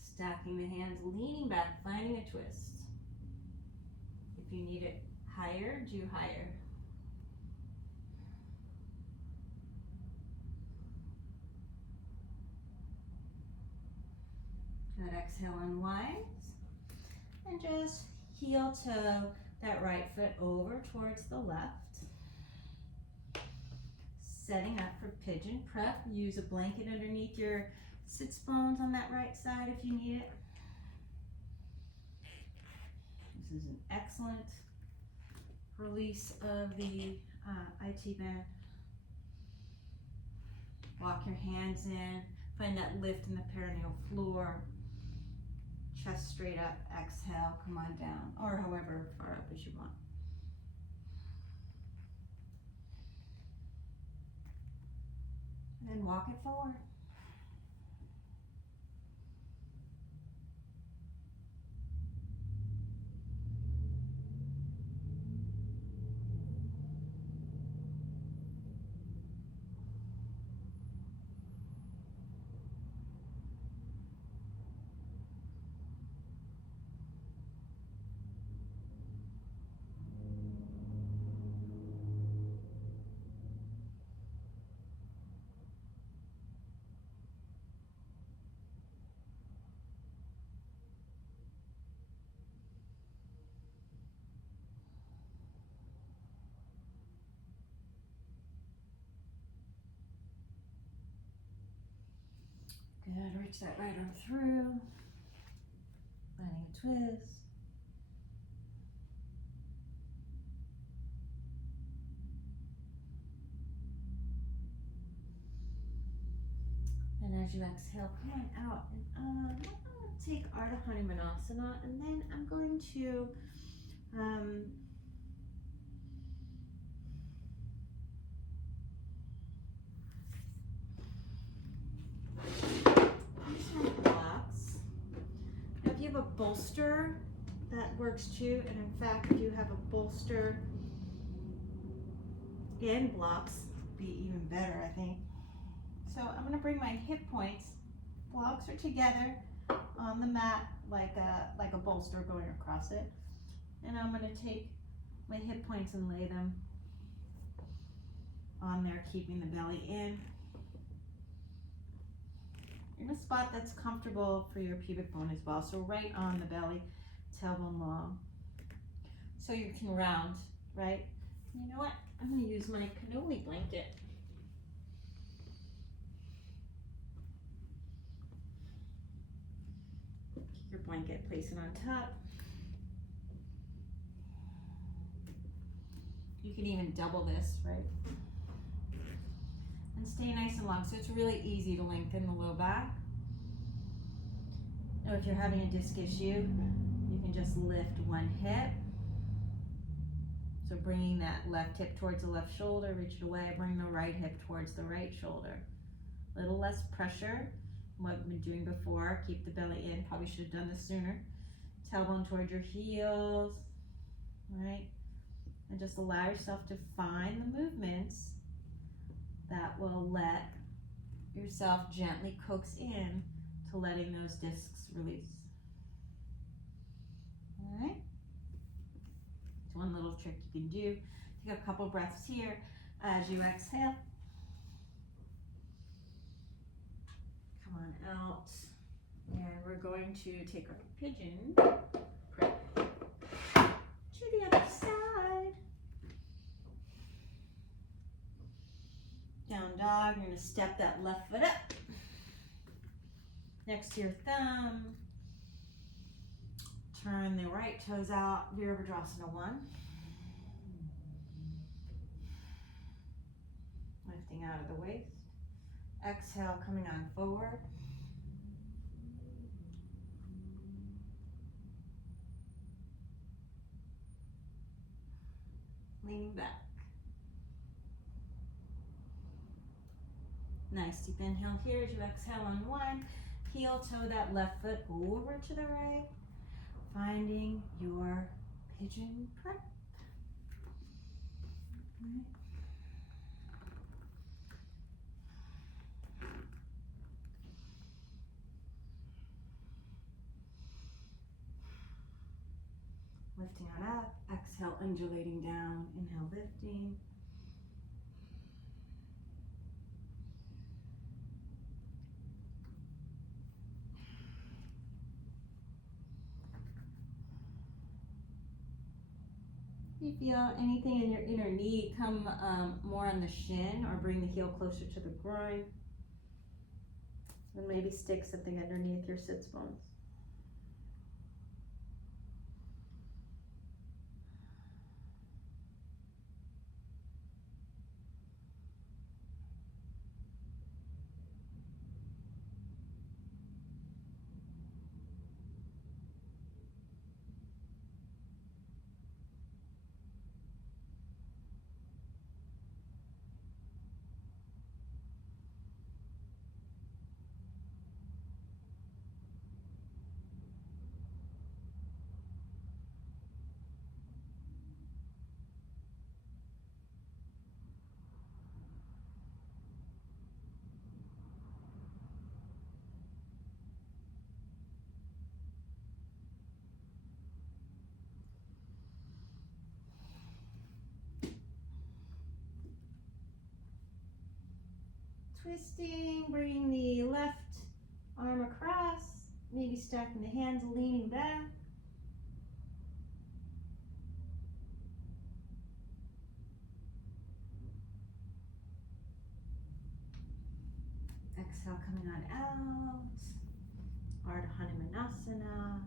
Stacking the hands, leaning back, finding a twist. If you need it higher, do higher. Good, exhale, unwinds. And just heel toe that right foot over towards the left. Setting up for pigeon prep. Use a blanket underneath your sits bones on that right side if you need it. This is an excellent release of the IT band. Walk your hands in. Find that lift in the perineal floor. Chest straight up. Exhale. Come on down. Or however far up as you want. And walk it forward. Good, reach that right arm through. Finding a twist. And as you exhale, come on out. And I'm going to take Ardha Hanumanasana, and then I'm going to use my blocks. Now, if you have a bolster, that works too. And in fact, if you have a bolster and blocks, be even better, I think. So I'm going to bring my hip points. Blocks are together on the mat like a bolster going across it. And I'm going to take my hip points and lay them on there, keeping the belly in a spot that's comfortable for your pubic bone as well. So right on the belly, tailbone long. So you can round, right? You know what? I'm going to use my cannoli blanket. Keep your blanket, place it on top. You can even double this, right? And stay nice and long. So it's really easy to lengthen the low back. Now, if you're having a disc issue, you can just lift one hip. So bringing that left hip towards the left shoulder, reach it away, bring the right hip towards the right shoulder. A little less pressure than what we've been doing before. Keep the belly in, probably should have done this sooner. Tailbone towards your heels, right? And just allow yourself to find the movements that will let yourself gently coax in to letting those discs release. All right? It's one little trick you can do. Take a couple breaths here as you exhale. Come on out. And we're going to take our pigeon prep to the other side. Down dog, you're going to step that left foot up next to your thumb. Turn the right toes out, Virabhadrasana 1. Lifting out of the waist. Exhale, coming on forward. Leaning back. Nice deep inhale here as you exhale on 1. Heel toe that left foot over to the right. Finding your pigeon prep. Right. Lifting on up. Exhale, undulating down. Inhale, lifting. If you feel anything in your inner knee, come more on the shin or bring the heel closer to the groin. And maybe stick something underneath your sits bones. Twisting, bringing the left arm across, maybe stacking the hands, leaning back. Exhale, coming on out. Savasana.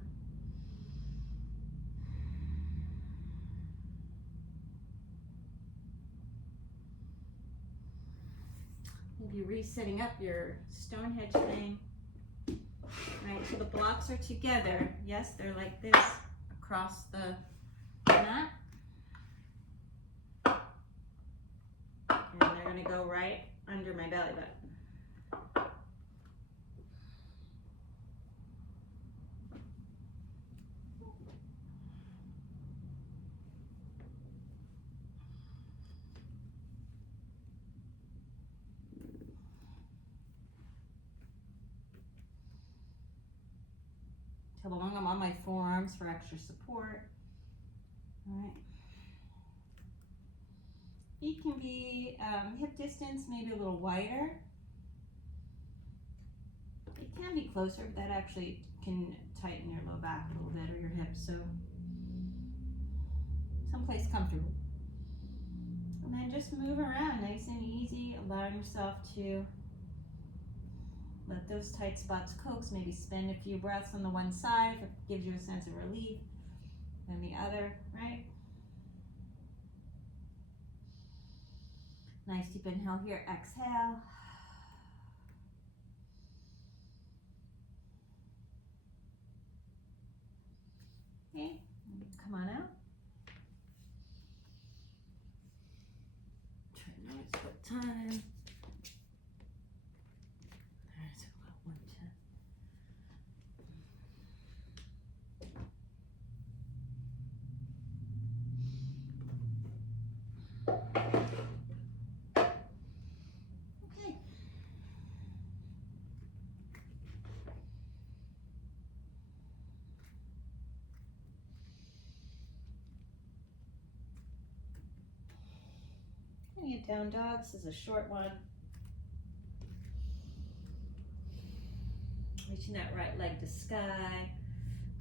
Maybe resetting up your Stonehenge thing. Right, so the blocks are together. Yes, they're like this across the mat. And they're gonna go right under my belly button. Tug along, I'm on my forearms for extra support. All right. Feet can be hip distance, maybe a little wider. It can be closer, but that actually can tighten your low back a little bit or your hips. So someplace comfortable. And then just move around nice and easy, allowing yourself to let those tight spots coax. Maybe spend a few breaths on the one side if it gives you a sense of relief, then the other, right? Nice deep inhale here, exhale. Okay, come on out. Try to notice what time. There's about 1:10. Okay. Down dog, this is a short one. Reaching that right leg to sky,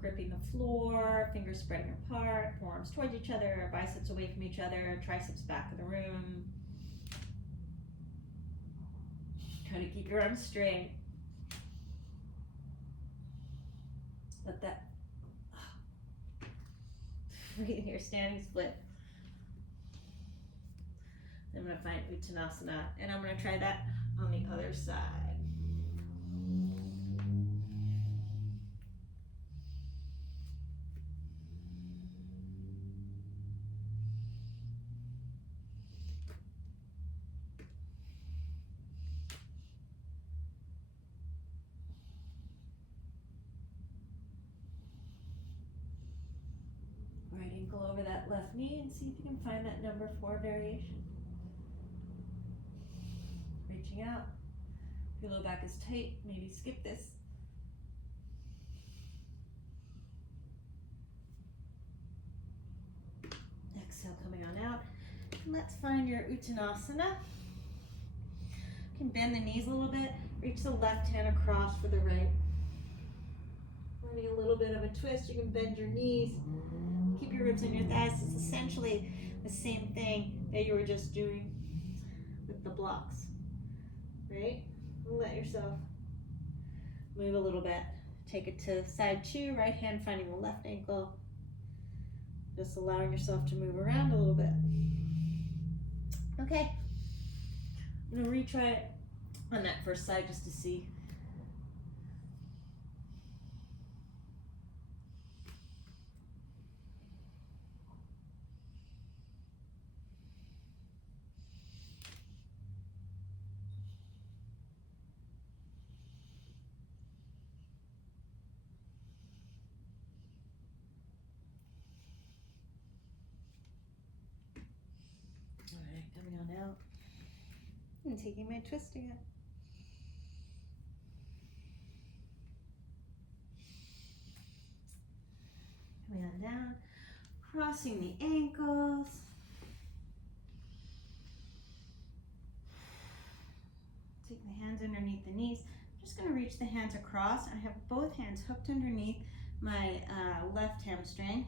gripping the floor, fingers spreading apart, forearms towards each other, biceps away from each other, triceps back of the room. Try to keep your arms straight. Let that breathe here, standing split. I'm going to find Uttanasana, and I'm going to try that on the other side. Right ankle over that left knee, and see if you can find that number 4 variation. Reaching out. If your low back is tight, maybe skip this. Exhale, coming on out. And let's find your Uttanasana. You can bend the knees a little bit. Reach the left hand across for the right. Finding a little bit of a twist, you can bend your knees. Keep your ribs in your thighs. It's essentially the same thing that you were just doing with the blocks. Right? Let yourself move a little bit. Take it to side 2, right hand finding the left ankle. Just allowing yourself to move around a little bit. Okay. I'm going to retry it on that first side just to see. Coming on out and taking my twist again. Coming on down, crossing the ankles. Take the hands underneath the knees. I'm just going to reach the hands across. I have both hands hooked underneath my left hamstring.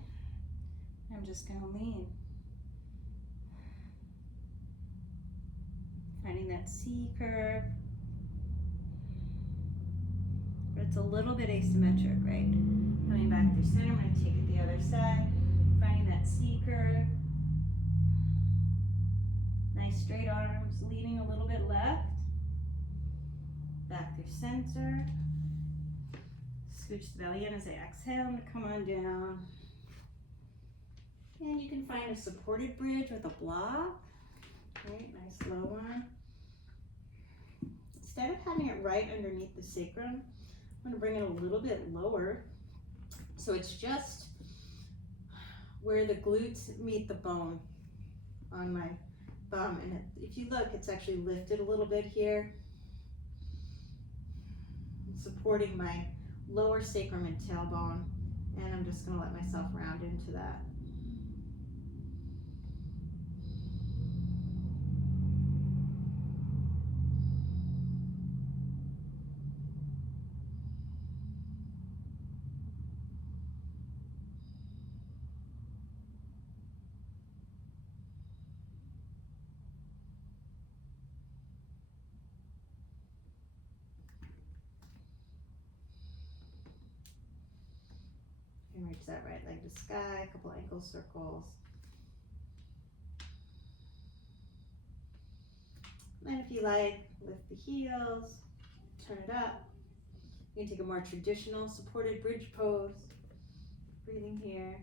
I'm just going to lean. Finding that C curve. but it's a little bit asymmetric, right? Coming back through center, I'm going to take it the other side, finding that C curve. Nice straight arms, leaning a little bit left. Back through center. Scooch the belly in as I exhale and come on down. And you can find a supported bridge with a block. Right, nice low one. Instead of having it right underneath the sacrum, I'm going to bring it a little bit lower. So it's just where the glutes meet the bone on my bum. And if you look, it's actually lifted a little bit here, supporting my lower sacrum and tailbone. And I'm just going to let myself round into that. And reach that right leg to sky, a couple ankle circles. And if you like, lift the heels, turn it up. You can take a more traditional supported bridge pose. Breathing here.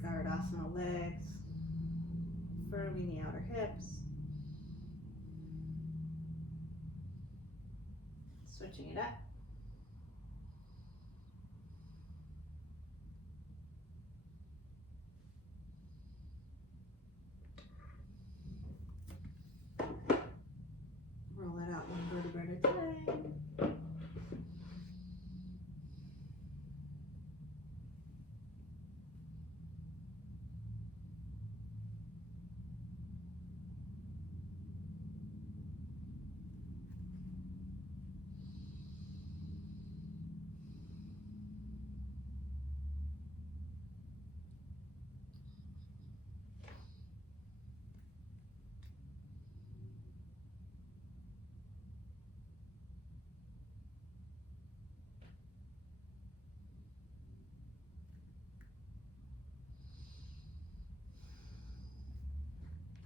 Guard asana legs, firming the outer hips. Switching it up. Roll it out one vertebra at a time.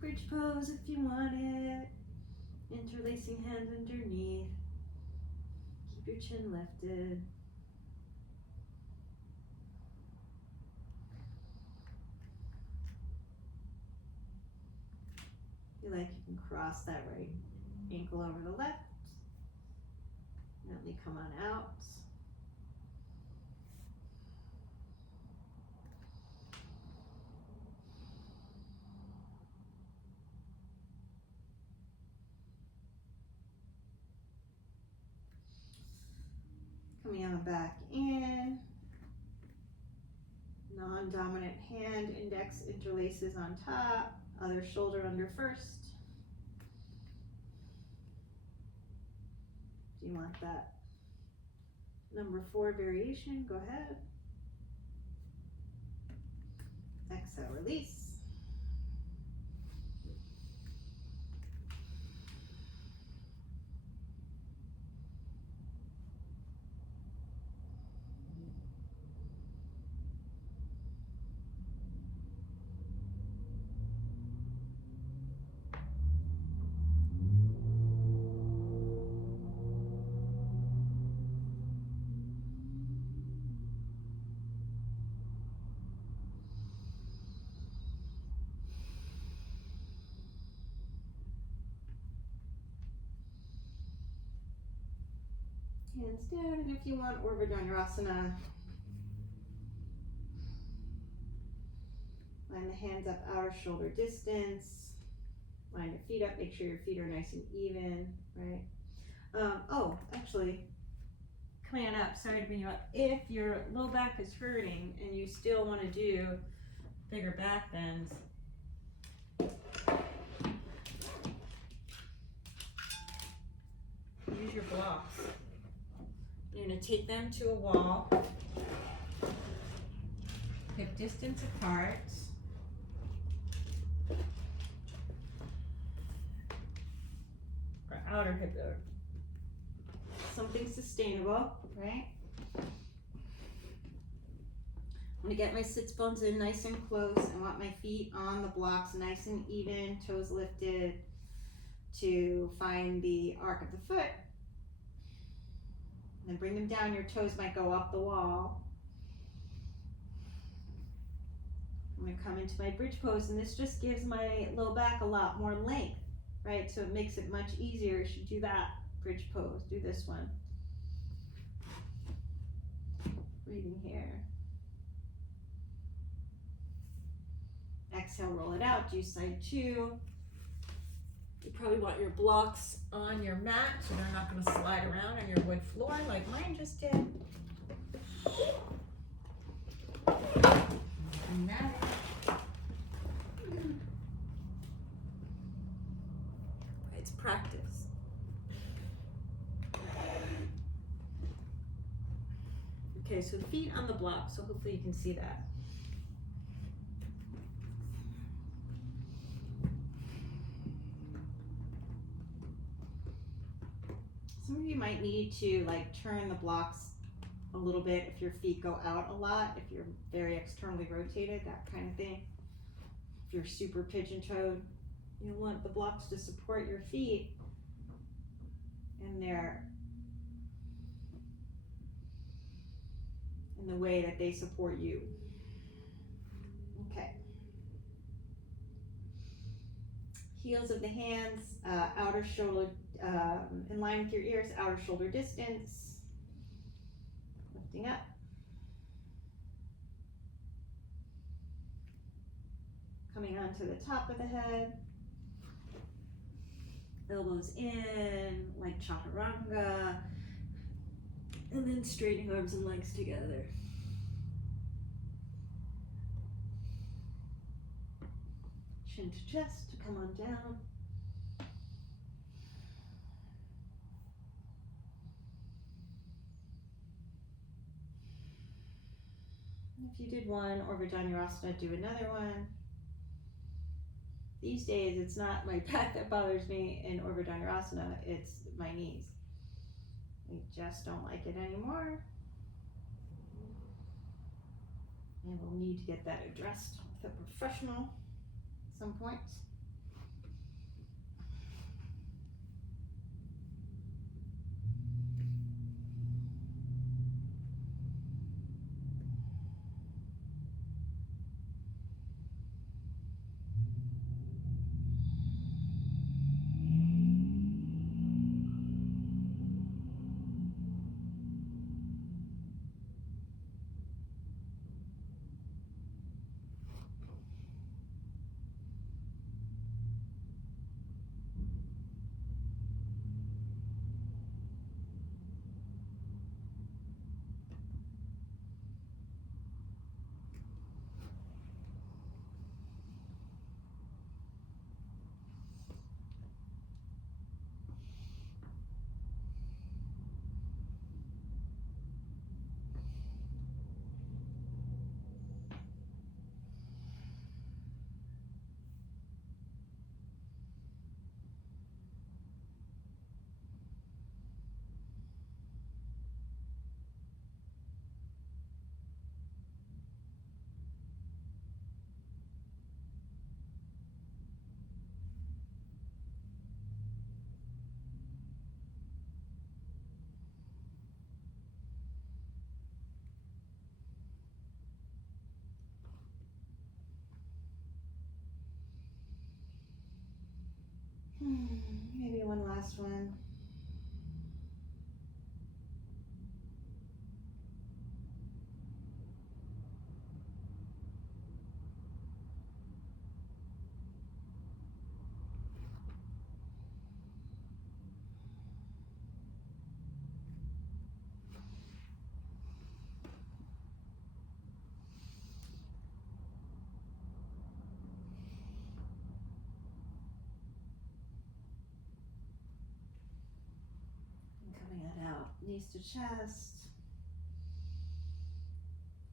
Bridge pose if you want it. Interlacing hands underneath. Keep your chin lifted. If you like, you can cross that right ankle over the left. Gently come on out. Coming on the back in. Non-dominant hand, index interlaces on top, other shoulder under first. Do you want that number 4 variation? Go ahead. Exhale, release. Hands down, and if you want, Urdhva, line the hands up outer shoulder distance. Line your feet up, make sure your feet are nice and even, right? Oh, actually, coming on up, sorry to bring you up. If your low back is hurting and you still want to do bigger back bends, use your blocks. You're going to take them to a wall, hip distance apart. Or outer hip, or something sustainable, right? I'm gonna get my sits bones in nice and close. I want my feet on the blocks, nice and even, toes lifted to find the arc of the foot. And then bring them down. Your toes might go up the wall. I'm gonna come into my bridge pose, and this just gives my low back a lot more length, right? So it makes it much easier. You should do that bridge pose. Do this one. Breathing here. Exhale, roll it out. Do side 2. You probably want your blocks on your mat so they're not going to slide around on your wood floor like mine just did. And that it's practice. Okay, so the feet on the block, so hopefully you can see that. Some of you might need to like turn the blocks a little bit if your feet go out a lot, if you're very externally rotated, that kind of thing. If you're super pigeon-toed, you want the blocks to support your feet and they're in the way that they support you. Okay. Heels of the hands, outer shoulder, in line with your ears, outer shoulder distance. Lifting up. Coming onto the top of the head. Elbows in, like chaturanga. And then straightening arms and legs together. Chin to chest to come on down. If you did one Urdhva, do another one. These days, it's not my back that bothers me in Urdhva, it's my knees. I just don't like it anymore. And we'll need to get that addressed with a professional at some point. Maybe one last one. out, knees to chest.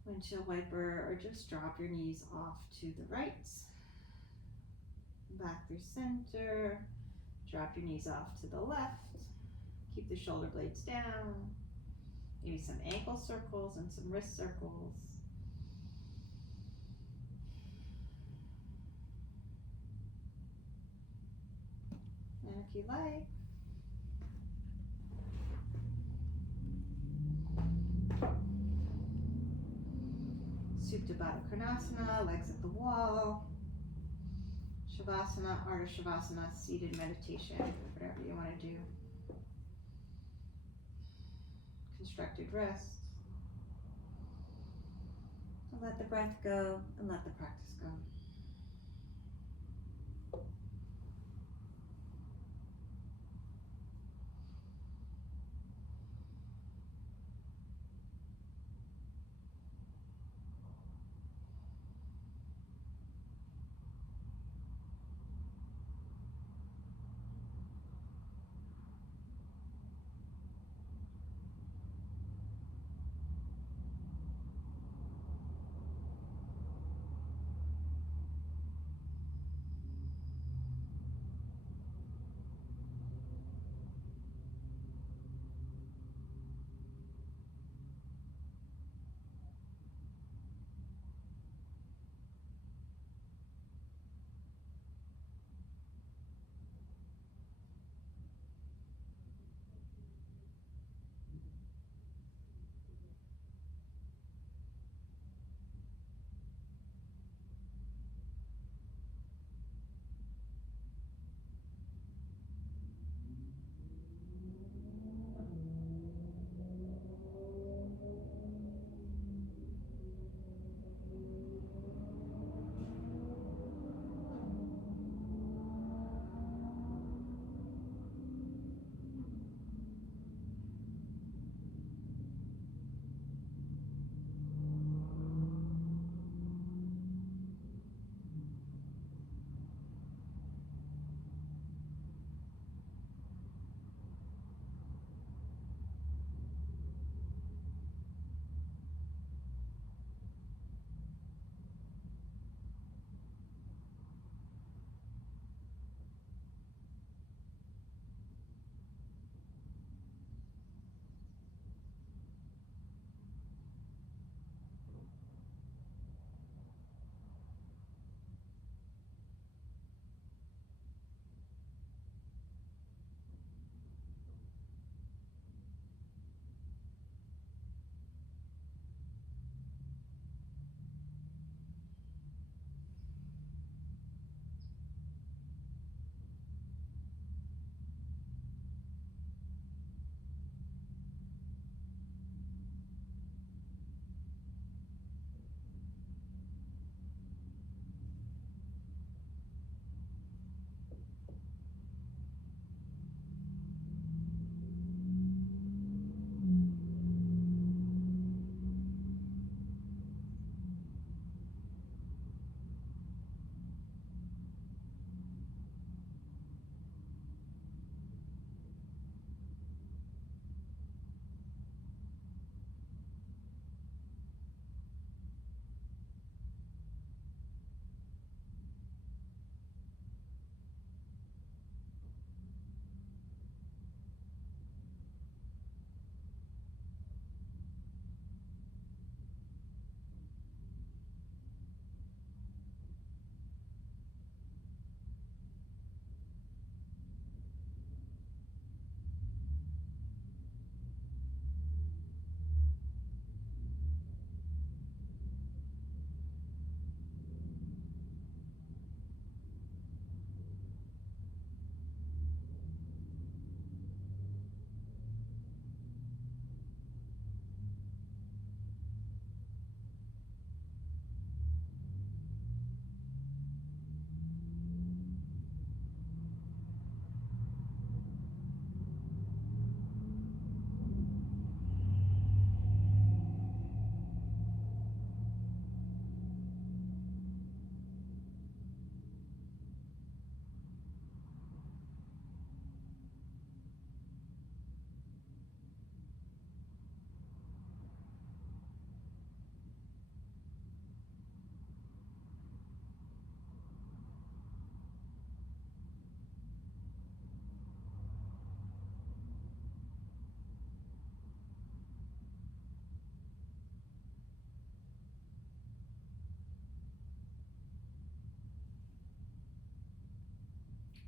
Windshield wiper, or just drop your knees off to the right. Back through center. Drop your knees off to the left. Keep the shoulder blades down. Maybe some ankle circles and some wrist circles. And if you like, Supta Baddha Konasana, legs at the wall. Shavasana, Art of Shavasana, seated meditation, whatever you want to do. Constructed rest. And let the breath go and let the practice go.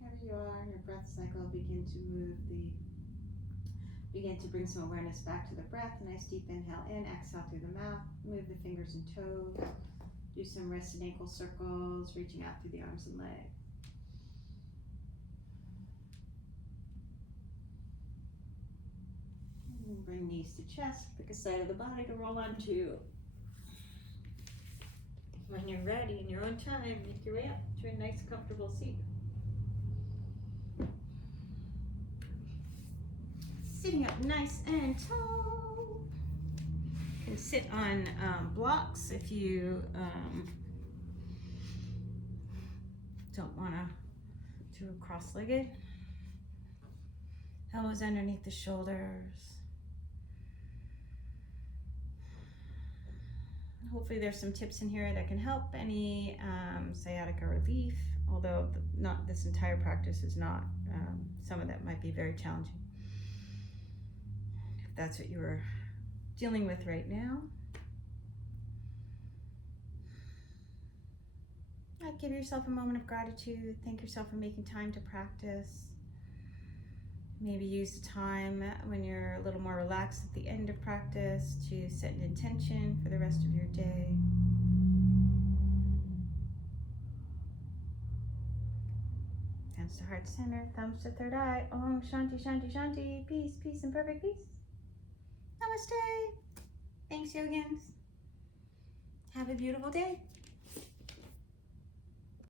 Wherever you are in your breath cycle, begin to bring some awareness back to the breath. Nice deep inhale in, exhale through the mouth. Move the fingers and toes. Do some wrist and ankle circles, reaching out through the arms and legs. And bring knees to chest, pick a side of the body to roll onto. When you're ready, in your own time, make your way up to a nice, comfortable seat. Sitting up nice and tall. You can sit on blocks if you don't want to do a cross-legged. Elbows underneath the shoulders. Hopefully there's some tips in here that can help any sciatica relief, although not this entire practice is not. Some of that might be very challenging. If that's what you're dealing with right now, give yourself a moment of gratitude. Thank yourself for making time to practice. Maybe use the time when you're a little more relaxed at the end of practice to set an intention for the rest of your day. Hands to heart center, thumbs to third eye. Om Shanti Shanti Shanti. Peace, peace, and perfect peace. Namaste. Thanks, yogins. Have a beautiful day.